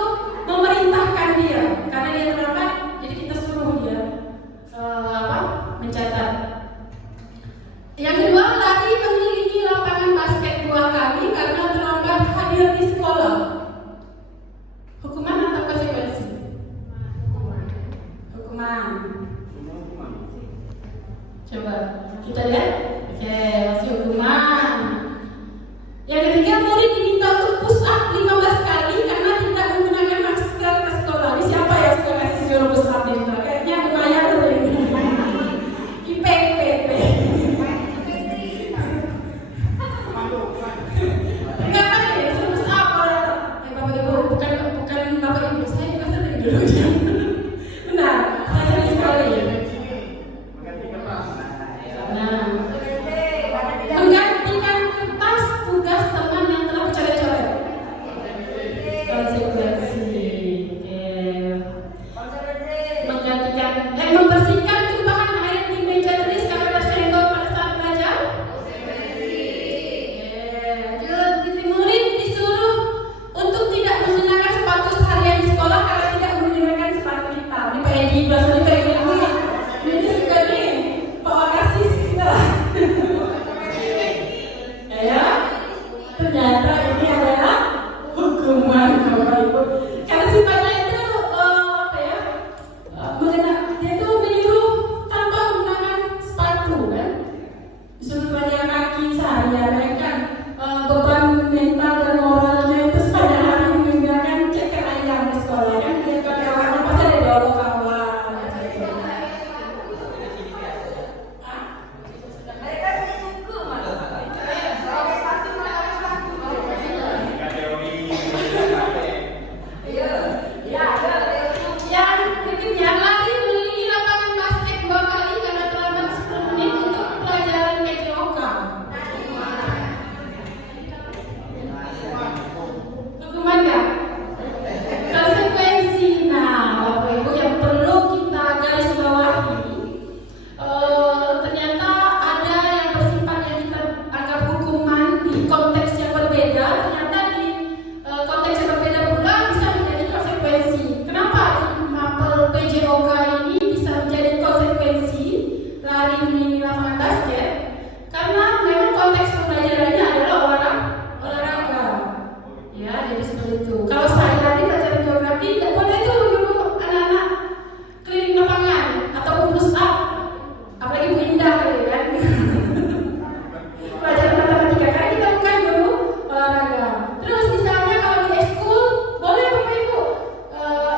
memerintahkan dia, karena dia terlambat, jadi kita suruh dia mencatat. Yang kedua, lari mengelilingi lapangan basket 2 kali karena terlambat hadir di sekolah. Hukuman atau konsekuensi? Hukuman. Coba kita lihat. Oke, masih hukuman. Yang ketiga, murid diminta untuk push up 15 kali karena tidak menggunakan masker ke sekolah. Ini siapa yang suka kasih suruh push up di sekolah? Kayaknya lumayan tuh ini. IPPP. Enggak kan ya, suruh push up Bapak Ibu, bukan Bapak Ibu, saya juga sering dulu. Benar, saya sering sekali. Nah, menggantikan kertas tugas teman yang telah dicoret-coret. Konsekuensi. Menggantikan, membersihkan tumpahan air di meja tulis karena tersenggol pada saat belajar. Lanjut, murid disuruh untuk tidak menggunakan sepatu seharian di sekolah karena tidak menggunakan sepatu hitam. Ini kayak di bahasa kayak gini. Ini suka nih, bawa kasih kita. Ya, ternyata ini adalah hukuman Bapak Ibu. Karena sifatnya itu dia itu menyuruh tanpa menggunakan sepatu kan, disuruh belajar kaki seharian kan, beban mental dan moralnya itu sepanjang hari menggunakan ceker ayam di sekolah kan, dia kawan-kawannya pasti ada dialog kawan. Yang berikutnya, lari mengelilingi lapangan basket 2 kali karena terlambat 10 menit untuk pelajaran PJOK. Hukuman ya? Konsekuensi. Nah, Bapak Ibu yang perlu kita garis bawahi, ternyata ada yang bersifat yang kita anggap hukuman di konteks yang berbeda. Ternyata di konteks yang berbeda pula bisa menjadi konsekuensi. Kenapa di mapel PJOK ini bisa menjadi konsekuensi lari mengelilingi lapangan basket? Karena memang konteks pembelajarannya adalah olahraga. Ya, jadi seperti itu. Kalau saya tadi pelajaran geografi, tidak boleh itu dulu anak-anak keliling lapangan ataupun push up. Apalagi Bu Indah kali kan. Pelajaran matematika, karena kita bukan guru olahraga. Terus misalnya kalau di eskul, boleh Bapak Ibu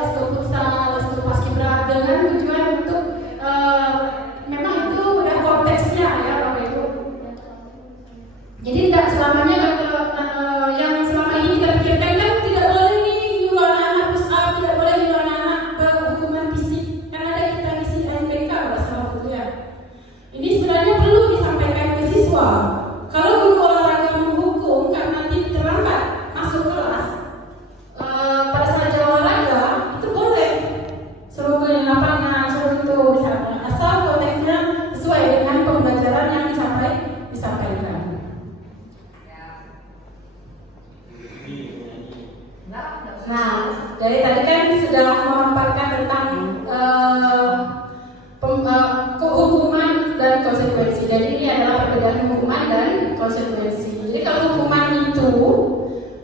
eskul futsal, eskul paskibraka dengan tujuan untuk memang itu udah konteksnya ya Bapak Ibu. Jadi tidak selamanya yang selama ini kita pikirkan kan tidak boleh nih nyuruh anak-anak push up, tidak boleh nyuruh anak-anak berhukuman fisik karena ada kita isi AMPK kalau salah itu ya. Ini sebenarnya perlu disampaikan ke siswa. Kalau guru olahraga menghukum karena tidak terlambat masuk kelas pada saat jam olahraga, itu boleh. Suruh ke lapangan, suruh itu misalnya, asal konteksnya sesuai dengan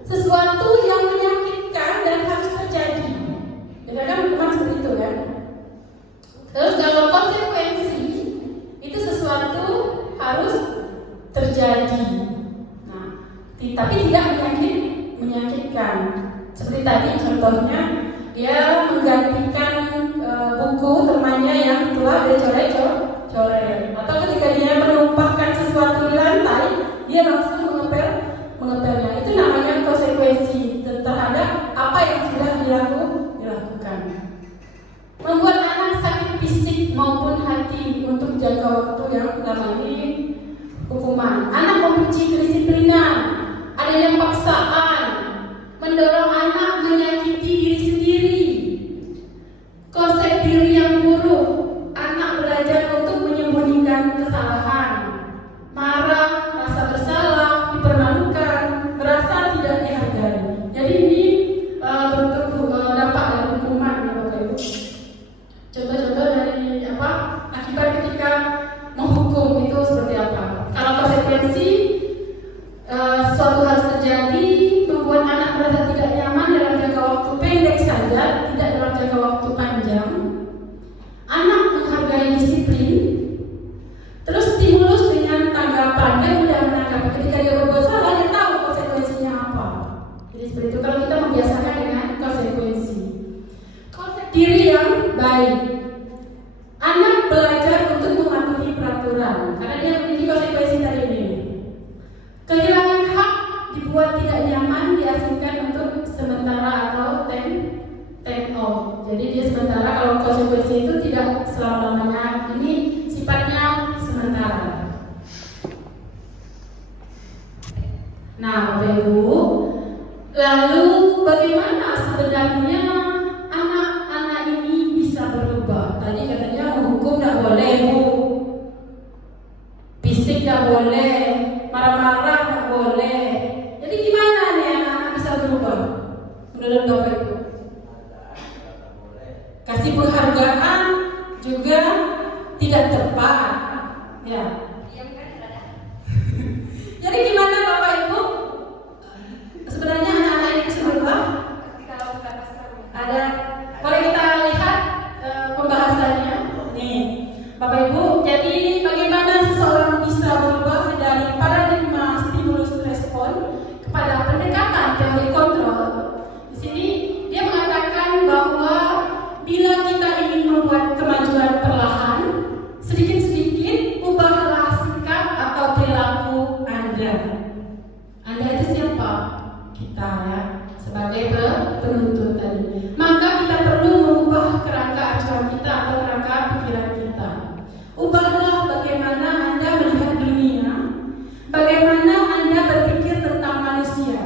sesuatu yang menyakitkan dan harus terjadi. Ya kan hukuman seperti itu kan. Terus kalau konsekuensi itu sesuatu harus terjadi. Nah, tapi tidak menyakitkan. Seperti tadi contohnya dia menggantikan buku temannya yang telah dia coret. Atau ketika dia menumpahkan sesuatu di lantai, dia langsung mengepelnya. Itu namanya konsekuensi terhadap apa yang sudah dilakukan. Membuat anak sakit fisik maupun hati untuk jangka waktu yang lama ini hukuman. Anak membenci kedisiplinan, adanya paksaan, mendorong anak menyakiti diri sendiri, konsep diri yang buruk, anak belajar untuk menyembunyikan kesalahan, marah, rasa bersalah, dipermalukan, merasa tidak dihargai. Jadi ini bentuk dampak dari hukuman ya Bapak Ibu. Contoh-contoh dari akibat ketika menghukum itu seperti apa? Kalau konsekuensi suatu harus terjadi, membuat anak merasa tidak nyaman dalam jangka waktu pendek saja, tidak dalam jangka waktu panjang. Anak menghargai disiplin, terus stimulus dengan tanggapan, dia mudah menanggapi. Ketika dia berbuat salah, dia tahu konsekuensinya apa. Jadi seperti itu kalau kita membiasakan dengan konsekuensi. Konsep diri yang baik, anak belajar untuk mematuhi peraturan karena dia memiliki konsekuensi tadi ini. Kehilangan hak dibuat tidak nyaman, diasingkan untuk sementara atau time off. Jadi dia sementara, kalau konsekuensi itu tidak selama-lamanya, ini sifatnya sementara. Nah Bapak Ibu, lalu bagaimana sebenarnya anak-anak ini bisa berubah? Tadi katanya menghukum tidak boleh Bu, fisik tidak boleh, marah-marah tidak boleh. Jadi gimana nih anak-anak bisa berubah? Menurut Bapak Ibu, kasih penghargaan juga tidak tepat, ya. Jadi gimana Bapak Ibu? Sebenarnya anak-anak ini bisa berubah? Ada, boleh kita lihat pembahasannya. Nih, Bapak Ibu. Jadi bagaimana seseorang bisa berubah dari paradigma stimulus respon kepada pendekatan teori kontrol? Di sini dia mengatakan bahwa bila kita ingin membuat kemajuan perlahan, sedikit-sedikit ubahlah sikap atau perilaku Anda. Anda itu siapa? Kita ya, sebagai penuntut tadi. Maka kita perlu mengubah kerangka acuan kita atau kerangka pikiran kita. Ubahlah bagaimana Anda melihat dunia, bagaimana Anda berpikir tentang manusia.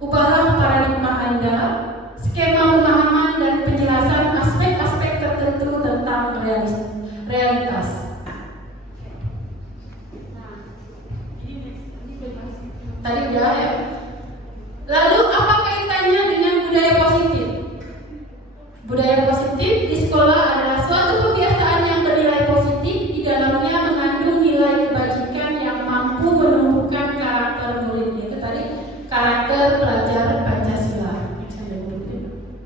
Ubahlah paradigma Anda, skema pemahaman dan penjelasan aspek-aspek tertentu tentang realitas. Tadi udah ya. Lalu apa kaitannya dengan budaya positif? Budaya positif di sekolah adalah suatu kebiasaan yang bernilai positif, di dalamnya mengandung nilai kebajikan yang mampu menumbuhkan karakter murid. Itu tadi karakter pelajar Pancasila.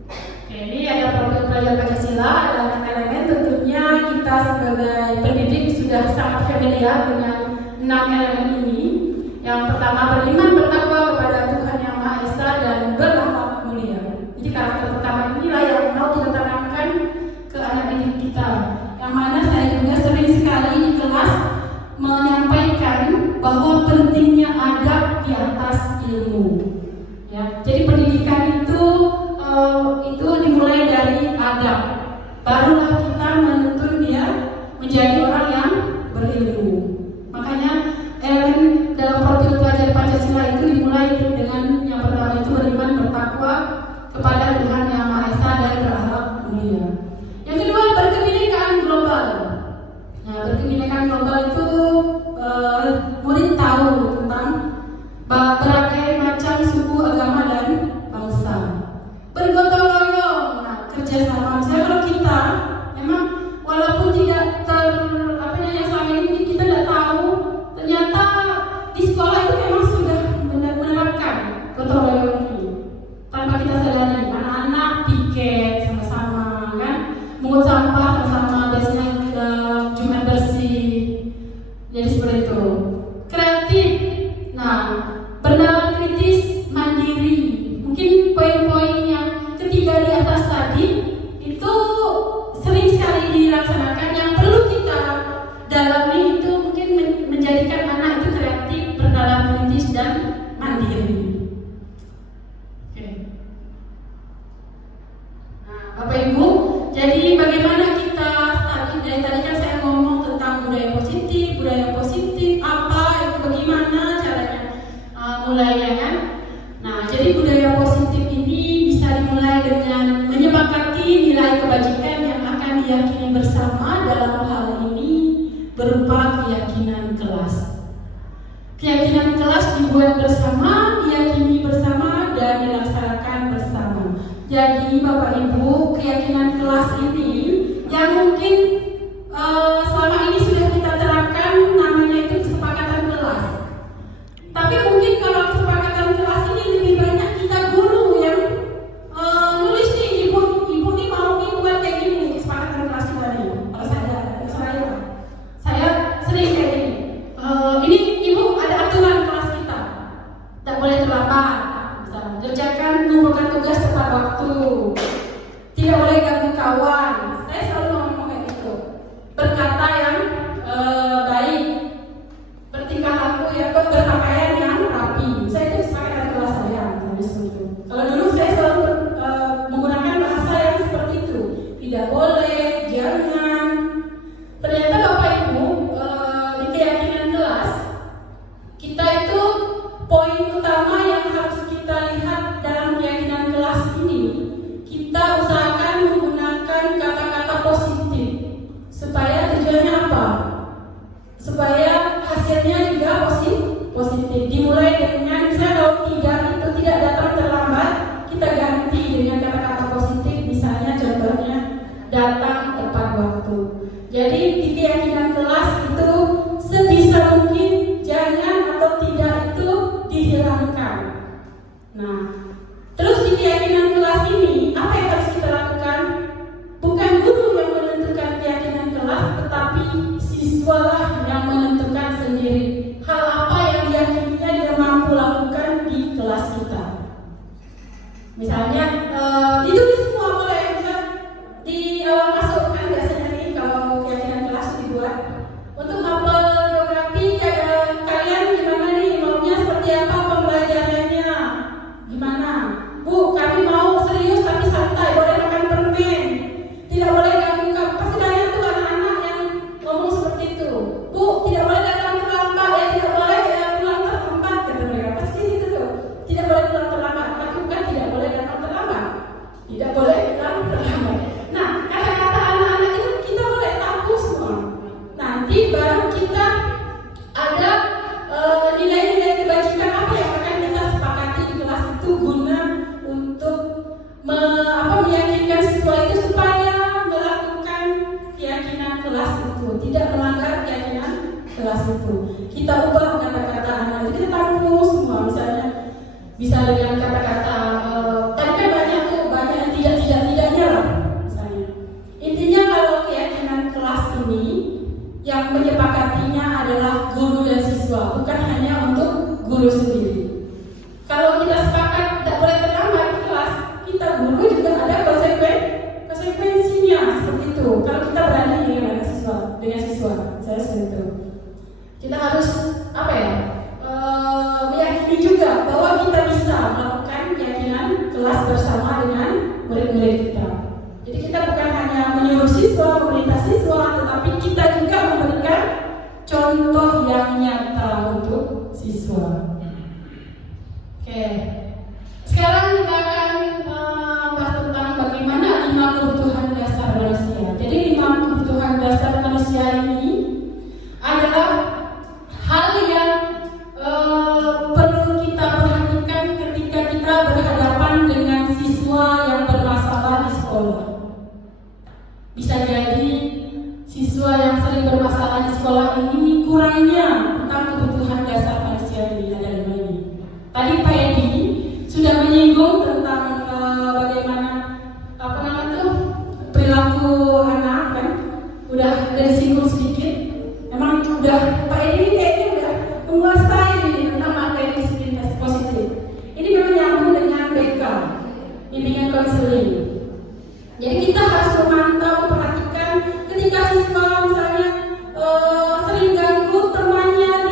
Oke, ini ada profil pelajar Pancasila, ada elemen tentunya kita sebagai pendidik sudah sangat familiar dengan 6 elemen ini. Yang pertama, beriman bertakwa kepada Tuhan Yang Maha Esa dan berakhlak mulia. Jadi karakter pertama inilah yang mau kita tanamkan ke anak didik kita. Yang mana saya juga sering sekali di kelas menyampaikan bahwa pentingnya adab di atas ilmu. Ya, jadi pendidikan itu dimulai dari adab. Barulah kita menuntun dia menjadi orang yang berilmu. Makanya elemen dalam profil pelajar Pancasila itu menjadikan anak itu kreatif, bernalar kritis dan mandiri. Oke. Nah, Bapak Ibu, jadi bagaimana kita dari tadi kan saya ngomong tentang budaya positif apa itu, bagaimana caranya mulainya kan? Nah, jadi budaya positif ini bisa dimulai dengan menyepakati nilai kebajikan yang akan diyakini bersama. Dalam hal ini berupa keyakinan kelas. Keyakinan kelas dibuat bersama, diyakini bersama, dan dilaksanakan bersama. Jadi Bapak Ibu, keyakinan kelas ini yang mungkin selama ini sudah kita terapkan, namanya itu kesepakatan kelas. Tapi mungkin kalau kesepakatan kelas ini lebih banyak kita guru yang nulis nih, ibu nih mau nih buat kayak gini kesepakatan kelas kita nih. Kalau saya sering kayak gini. Ini ibu ada aturan kelas kita, tak boleh terlambat. Misalnya, kerjakan mengumpulkan tugas tepat waktu, tidak boleh ganggu kawan. Saya selalu ngomong kayak gitu. Berkata yang baik, bertingkah laku yang berpakaian yang rapi. Saya itu kesepakatan kelas saya, seperti itu. Kalau dulu saya selalu menggunakan bahasa yang seperti itu. Tidak boleh, jangan. Ternyata Bapak Ibu, di keyakinan kelas kita itu poin utama yang harus kita lihat dalam keyakinan kelas ini. Kita usahakan menggunakan kata-kata positif. Supaya tujuannya apa? Supaya hasilnya juga positif. Dimulai dengan misalnya kalau itu tidak datang terlambat, kita ganti dengan kata-kata positif. Misalnya contohnya datang tepat waktu. Jadi di keyakinan kelas itu sebisa mungkin jangan atau tidak itu dihilangkan. Nah, terus di keyakinan kelas ini apa yang harus kita lakukan? Bukan guru yang menentukan keyakinan kelas, tetapi siswalah yang menentukan sendiri hal apa yang diyakininya dia mampu lakukan di kelas kita. Misalnya ditulis semua boleh, bisa di awal masuk kan biasanya nih kalau keyakinan kelas dibuat untuk mapel geografi. Kalian gimana nih, maunya seperti apa pembelajarannya? Gimana? Bu, kami mau serius tapi santai, boleh makan permen, tidak boleh ganggu kamu. Pasti banyak tuh anak-anak yang ngomong seperti itu. Bu, tidak boleh datang terlambat, tidak boleh pulang terlambat, kata mereka. Pasti gitu tuh. Tidak boleh pulang terlambat. Lakukan tidak boleh datang terlambat. Tidak boleh datang terlambat. Nah, kata-kata anak-anak itu kita boleh tahu semua. Nanti baru kita ada nilai-nilai kebajikan apa yang akan kita sepakati di kelas itu guna untuk meyakinkan siswa itu supaya melakukan keyakinan kelas itu, tidak melanggar keyakinan kelas itu. Kita ubah kata-kata anak itu, kita tampung semua. Misalnya bisa dengan kata-kata tadi kan banyak yang tidaknya lah. Misalnya intinya kalau keyakinan kelas ini yang menyepakatinya adalah guru dan siswa, bukan hanya untuk guru sendiri. Kalau kita sepakat tidak boleh terlambat di kelas, kita guru juga ada konsekuensinya seperti itu. Kalau kita berani dengan siswa, saya seperti itu. Kita harus meyakini juga bahwa kita bisa melakukan keyakinan kelas bersama dengan murid-murid kita. Jadi kita bukan hanya menyuruh siswa, memerintah siswa, tetapi kita juga memberikan contoh yang nyata untuk siswa. Oke. Sekarang kita akan bahas tentang bagaimana 5 kebutuhan dasar manusia. Jadi 5 kebutuhan dasar manusia ini adalah hal yang perlu kita perhatikan ketika kita berhadapan dengan siswa yang bermasalah di sekolah. Bisa jadi siswa yang sering bermasalah di sekolah ini kurangnya tentang kebutuhan dasar manusia ini ada 5 ini. Tadi Pak Edi sudah menyinggung tentang bagaimana perilaku anak kan, udah disinggung sedikit. Emang udah Pak Edi kayaknya udah menguasai tentang materi disiplin positif. Ini memang nyambung dengan BK, bimbingan konseling. Jadi kita harus memantau, memperhatikan ketika siswa misalnya sering ganggu temannya di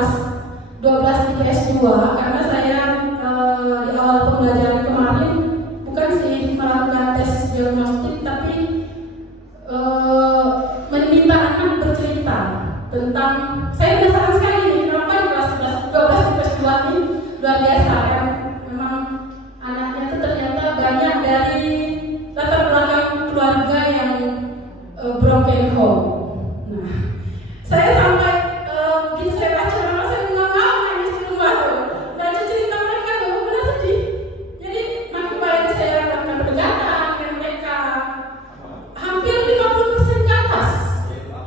kelas 12 IPS 2 karena saya di awal pembelajaran kemarin bukan sih melakukan tes diagnostik tapi meminta anak bercerita tentang, saya penasaran sekali nih kenapa di kelas 12 IPS 2 ini luar biasa ya, memang anaknya itu ternyata banyak dari latar belakang keluarga yang broken home. Nah, saya sampai begitu saya baca nama saya ngomong nangis di rumah tuh. Baca cerita mereka benar-benar sedih. Jadi makin banyak saya lakukan pendekatan dengan mereka. Hampir 50% ke atas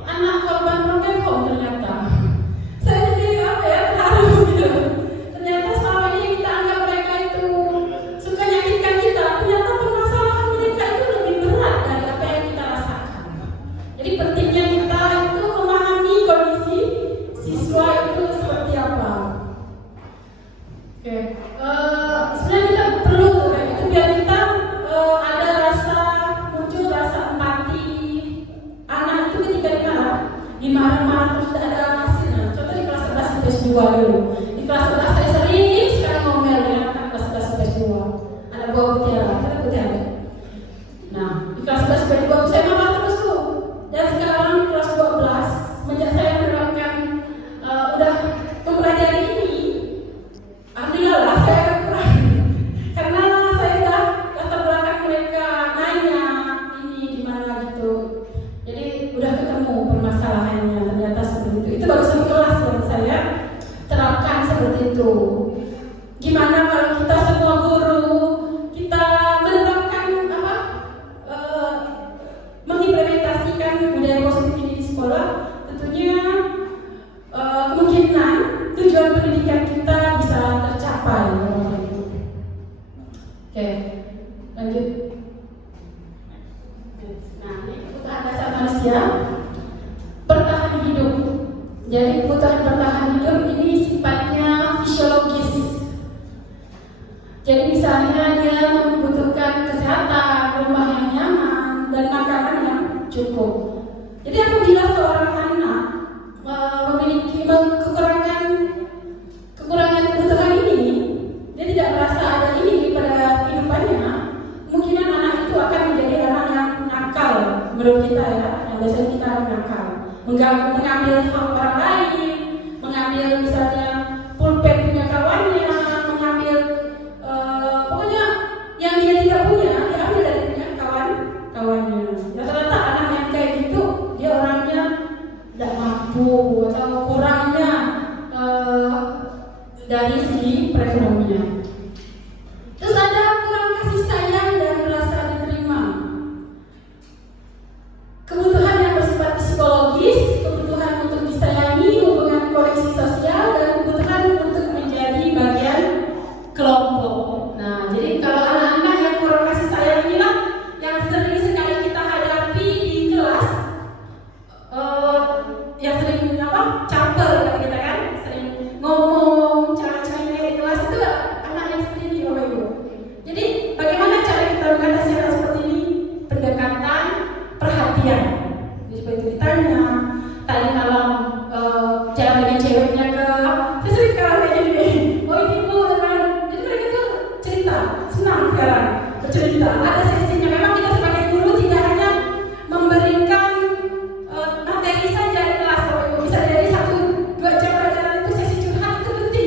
anak korban broken home ternyata. Saya jadi apa ya, terharu gitu. Ternyata selama ini kita anggap mereka itu suka nyakitkan kita. Ternyata permasalahan mereka itu lebih berat dari apa yang kita rasakan. Jadi pentingnya kita itu memahami kondisi siswa itu seperti apa. Oke, sebenarnya kita perlu tuh kayak itu biar kita ada rasa, muncul rasa empati. Anak itu ketika dimarah-marah terus tidak ada hasilnya. Contoh di kelas 11 IPS 2 dulu. Di kelas 11 saya sering sekali ngomel dengan anak kelas 11 IPS 2. Ada buah mutiara, kita mutiara. Nah, di kelas 11 IPS 2 saya marah terus tuh. Dan sekarang di kelas 12, semenjak saya menerapkan udah mempelajari ini, alhamdulillah saya akan kurang. Karena saya udah latar belakang mereka nanya ini gimana gitu. Jadi udah ketemu permasalahannya, ternyata seperti itu. Itu baru satu kelas yang saya terapkan seperti itu. Gimana kalau kita semua guru kita menerapkan mengimplementasikan budaya positif ini di sekolah, tentunya kemungkinan tujuan pendidikan kita bisa tercapai. Oke, lanjut. Nah, ini kebutuhan dasar manusia bertahan hidup. Jadi kebutuhan bertahan hidup ini sifatnya fisiologis. Jadi misalnya dia membutuhkan kesehatan, rumah yang nyaman, dan makanan yang cukup. Jadi apabila seorang anak memiliki kekurangan kebutuhan ini, dia tidak merasa ada ini pada kehidupannya, kemungkinan anak itu akan menjadi anak yang nakal menurut kita ya, yang biasanya kita nakal, mengambil hak orang lain, mengambil misalnya pulpen punya kawannya, mengambil pokoknya yang dia tidak punya diambil dari punya kawannya. Rata-rata anak yang kayak gitu dia orangnya tidak mampu atau kurangnya dari segi perekonomian. Terus ada kurang kasih sayang dan rasa diterima. Kebutuhan yang bersifat psikologis, kebutuhan untuk disayangi, hubungan koneksi sosial, dan kebutuhan untuk menjadi bagian kelompok. Nah, jadi kalau anak-anak yang kurang kasih sayang inilah yang sering sekali kita hadapi di kelas, yang sering caper kita kan, sering ngomong cara-caranya di kelas itu anak yang seperti ini, Bapak Ibu. Jadi bagaimana cara kita mengatasi hal seperti ini? Pendekatan perhatian. Jadi seperti itu ditanya, tanya dalam jalan dengan ceweknya ke, saya sering sekarang kayak gini, oh ini bu, teman. Jadi mereka tuh cerita, senang sekarang bercerita. Ada sesinya. Memang kita sebagai guru tidak hanya memberikan materi saja di kelas, Bapak Ibu. Bisa jadi 1-2 jam pelajaran itu sesi curhat itu penting.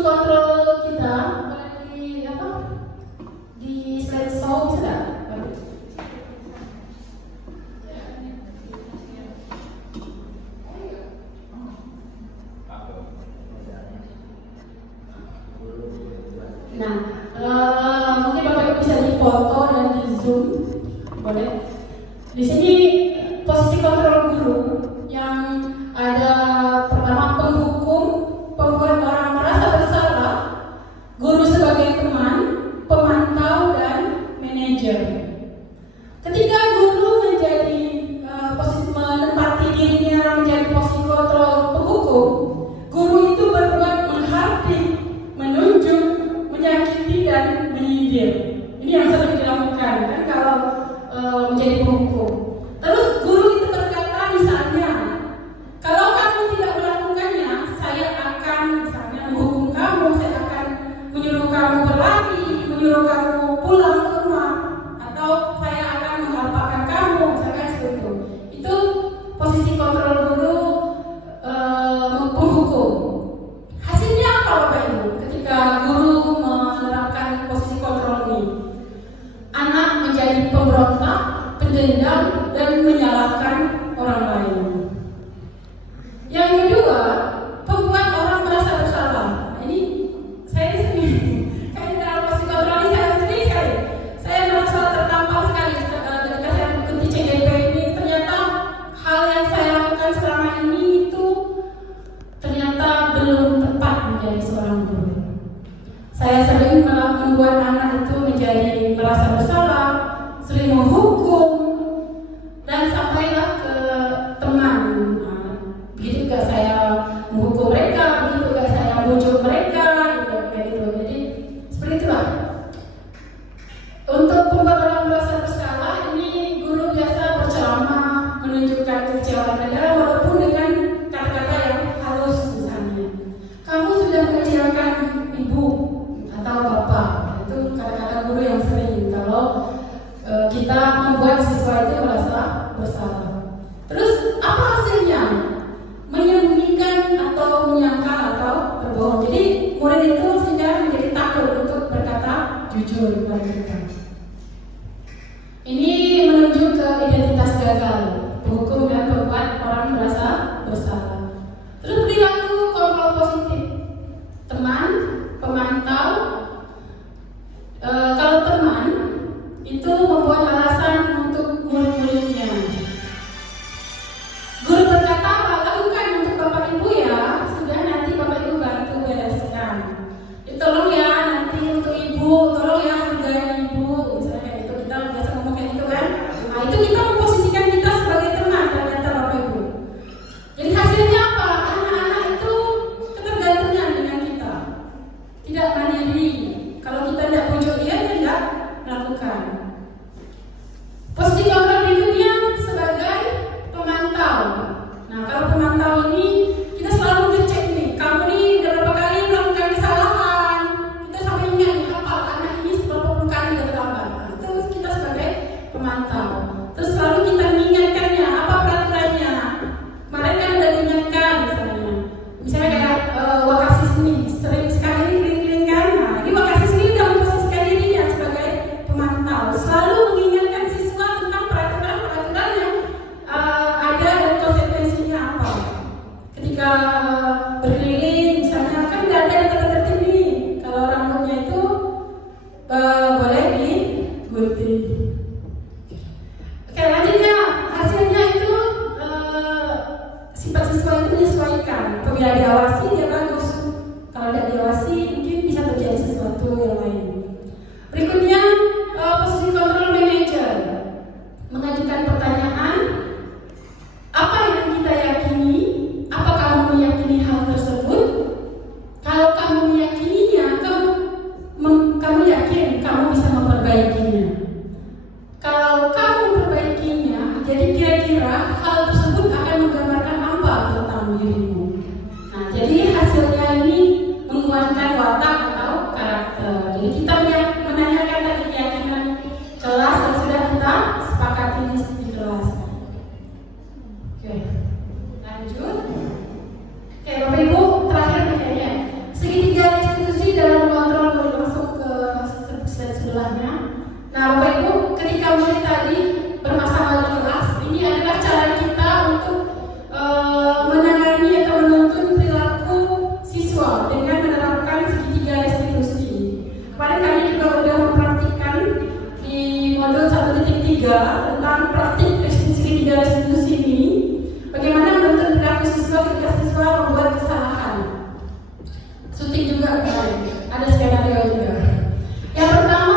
posisi kontrol kita di di slide show bisa nggak? Nah, mungkin Bapak Ibu bisa difoto dan di zoom, boleh. Di sini posisi kontrol guru yang ada pertama penghukum, pembuat orang merasa bersalah, guru sebagai teman, pemantau dan manajer. Ketika guru menjadi posisi menempati dirinya menjadi posisi kontrol penghukum, guru itu berbuat menghardik, menunjuk, menyakiti dan menyindir. Ini yang sering dilakukan kan kalau menjadi penghukum. Terus guru itu berkata misalnya, kalau kamu tidak melakukannya, saya akan misalnya menghukum kamu, saya akan menyuruh kamu berlari, menyuruh kamu pulang ke rumah, atau saya akan mengharapkan kamu, misalkan seperti itu. Itu posisi kontrol guru penghukum. Hasilnya apa Bapak Ibu ketika guru menerapkan posisi kontrol ini? Anak menjadi pemberontak, pendendam, dan menyalahkan orang lain. Yang kedua, pembuat orang merasa bersalah. Ini saya sendiri, kayak dalam posisi kontrol ini saya sendiri sekali. Saya merasa tertampar sekali ketika saya mengikuti CGP ini. Ternyata hal yang saya lakukan selama ini itu ternyata belum tepat menjadi seorang guru. Saya sering malah membuat anak itu menjadi merasa bersalah, sering menghukum, dan sampailah ke teman. Begitu juga saya menghukum mereka, begitu juga saya bujuk mereka, gitu, kayak gitu. Jadi seperti itulah. Untuk membuat orang merasa bersalah, ini guru biasa berceramah, menunjukkan kekecewaan mereka, walaupun dengan kata-kata yang halus misalnya. Kamu sudah mengecewakan ibu atau bapak. Itu kata-kata guru yang sering kalau kita membuat siswa itu merasa bersalah. Terus apa hasilnya? Menyembunyikan atau menyangkal atau berbohong. Jadi murid itu sehingga menjadi takut untuk berkata jujur kepada kita. Ini menuju ke identitas gagal, penghukum dan pembuat orang merasa bersalah. Terus perilaku kontrol positif, teman, pemantau. Kalau teman itu membuat alasan untuk murid-muridnya. Guru berkata, lakukan untuk Bapak Ibu ya, sudah nanti Bapak Ibu bantu bereskan. Tolong ya nanti untuk Ibu, tolong ya hargai Ibu, misalnya kayak gitu. Kita biasa ngomong kayak gitu kan. Nah itu kita memposisikan kita sebagai teman ternyata Bapak Ibu. Jadi hasilnya apa? Anak-anak itu ketergantungan dengan kita, tidak mandiri. Kalau kita tidak pujuk dia tidak melakukan. Posisi kontrol berikutnya sebagai pemantau. Nah, kalau pemantau ini kita selalu ngecek nih, kamu nih udah berapa kali melakukan kesalahan. Kita sampai ingat nih, apa anak ini berapa puluh kali udah terlambat. Nah, itu kita sebagai pemantau. Terus selalu kita mengingatkannya, apa peraturannya. Kemarin kan udah diingatkan misalnya kayak Wakasis nih, sering sekali keliling kan. Nah, ini Wakasis ini udah memposisikan dirinya sebagai pemantau, selalu mengingatkan siswa tentang peraturan-peraturan yang ada dan konsekuensinya apa. Ketika berkeliling, misalnya kan udah ada tertentu nih, kalau rambutnya itu boleh digunting. Oke, lanjutnya hasilnya itu sifat siswa itu menyesuaikan. Apabila diawasi dia bagus, kalau tidak diawasi mungkin bisa terjadi sesuatu yang lain. Berikutnya posisi kontrol manager, mengajukan pertanyaan, apa yang kita yakini, apa kamu meyakini hal tersebut? Kalau kamu meyakininya, kamu yakin kamu bisa memperbaikinya. Kalau kamu memperbaikinya, jadi kira-kira hal tersebut akan menggambarkan apa tentang dirimu. Nah, jadi ketiga tentang praktik segitiga restitusi ini, bagaimana menuntut perilaku siswa ketika siswa membuat kesalahan. Syuting juga ada skenario juga. Yang pertama,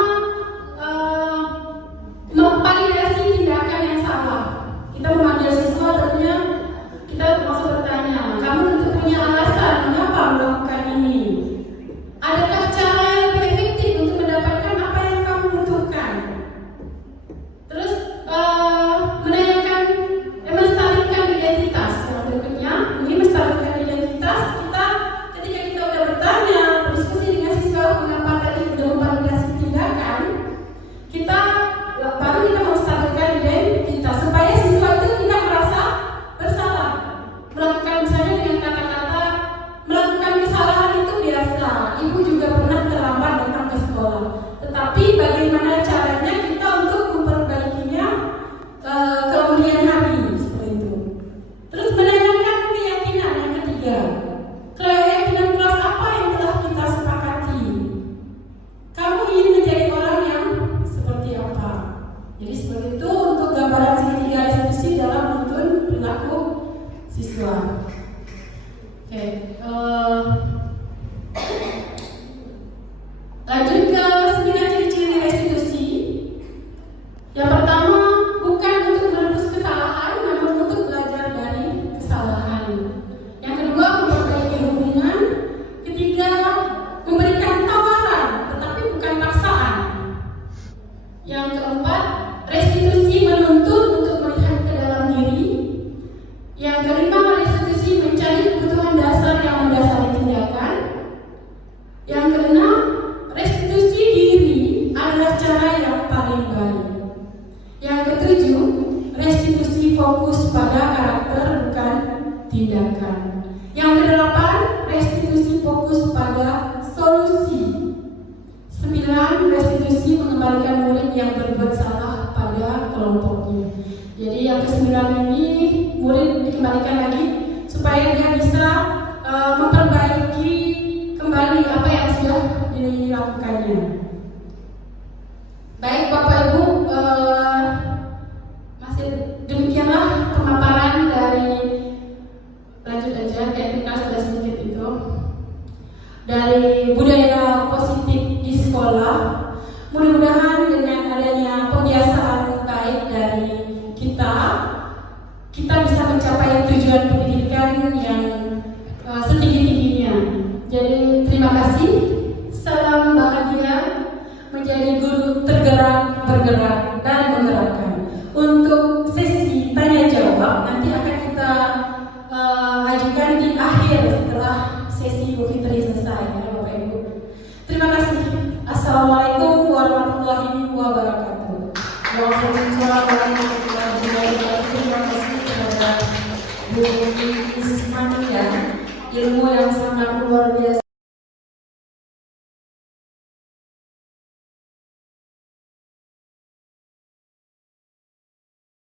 memvalidasi tindakan yang salah. Kita memanggil siswa, tentunya kita langsung bertanya, kamu tentu punya alasan mengapa melakukan ini. Adakah cara yang lebih efektif untuk mendapatkan apa yang kamu butuhkan? Terus menanyakan, melestarikan identitas. Yang berikutnya, ini melestarikan identitas. Ketika kita sudah bertanya, berdiskusi dengan siswa mengapa tadi sudah memvalidasi tindakan, baru kita melestarikan identitas supaya siswa itu tidak merasa bersalah. Melakukan misalnya dengan kata-kata, melakukan kesalahan itu biasa. Ibu juga pernah terlambat datang ke sekolah. Tetapi bagaimana caranya kita untuk memperbaikinya kemudian hari seperti itu. Terus menanyakan keyakinan yang ketiga. Keyakinan kelas apa yang telah kita sepakati? Kamu ingin menjadi orang yang seperti apa? Jadi seperti itu untuk gambaran segitiga restitusi dalam menuntun perilaku siswa. Oke, lanjut ke 9 ciri-ciri restitusi. Yang pertama, bukan untuk menebus kesalahan, namun untuk belajar dari kesalahan. Yang kedua, memperbaiki hubungan. Ketiga, memberikan tawaran, tetapi bukan paksaan. Yang keempat, restitusi menuntut untuk melihat ke dalam diri. Yang kelima, restitusi mencari kebutuhan dasar yang mendasari tindakan. Yang keenam, restitusi diri adalah cara yang paling baik. Yang ketujuh, restitusi fokus pada karakter bukan tindakan. Yang kedelapan, restitusi fokus pada solusi. 9, restitusi mengembalikan murid yang berbuat salah pada kelompoknya. Jadi yang ke-9 ini murid dikembalikan lagi supaya dia bisa memperbaiki kembali apa yang sudah dilakukannya. Baik Bapak Ibu, masih demikianlah pemaparan dari, lanjut aja, teknikal sudah sedikit itu, dari budaya positif di sekolah. Mudah-mudahan dengan adanya pembiasaan baik dari kita bisa mencapai tujuan pendidikan yang setinggi-tingginya. Jadi terima kasih. Salam bahagia, menjadi guru tergerak, bergerak, dan menggerakkan. Untuk sesi tanya jawab nanti akan kita ajukan di akhir setelah sesi Bu Fitri selesai, ya Bapak Ibu. Terima kasih. Assalamualaikum warahmatullahi wabarakatuh. Waalaikumsalam warahmatullahi wabarakatuh. Terima kasih kepada Bu Ismania, ilmu yang sangat luar biasa.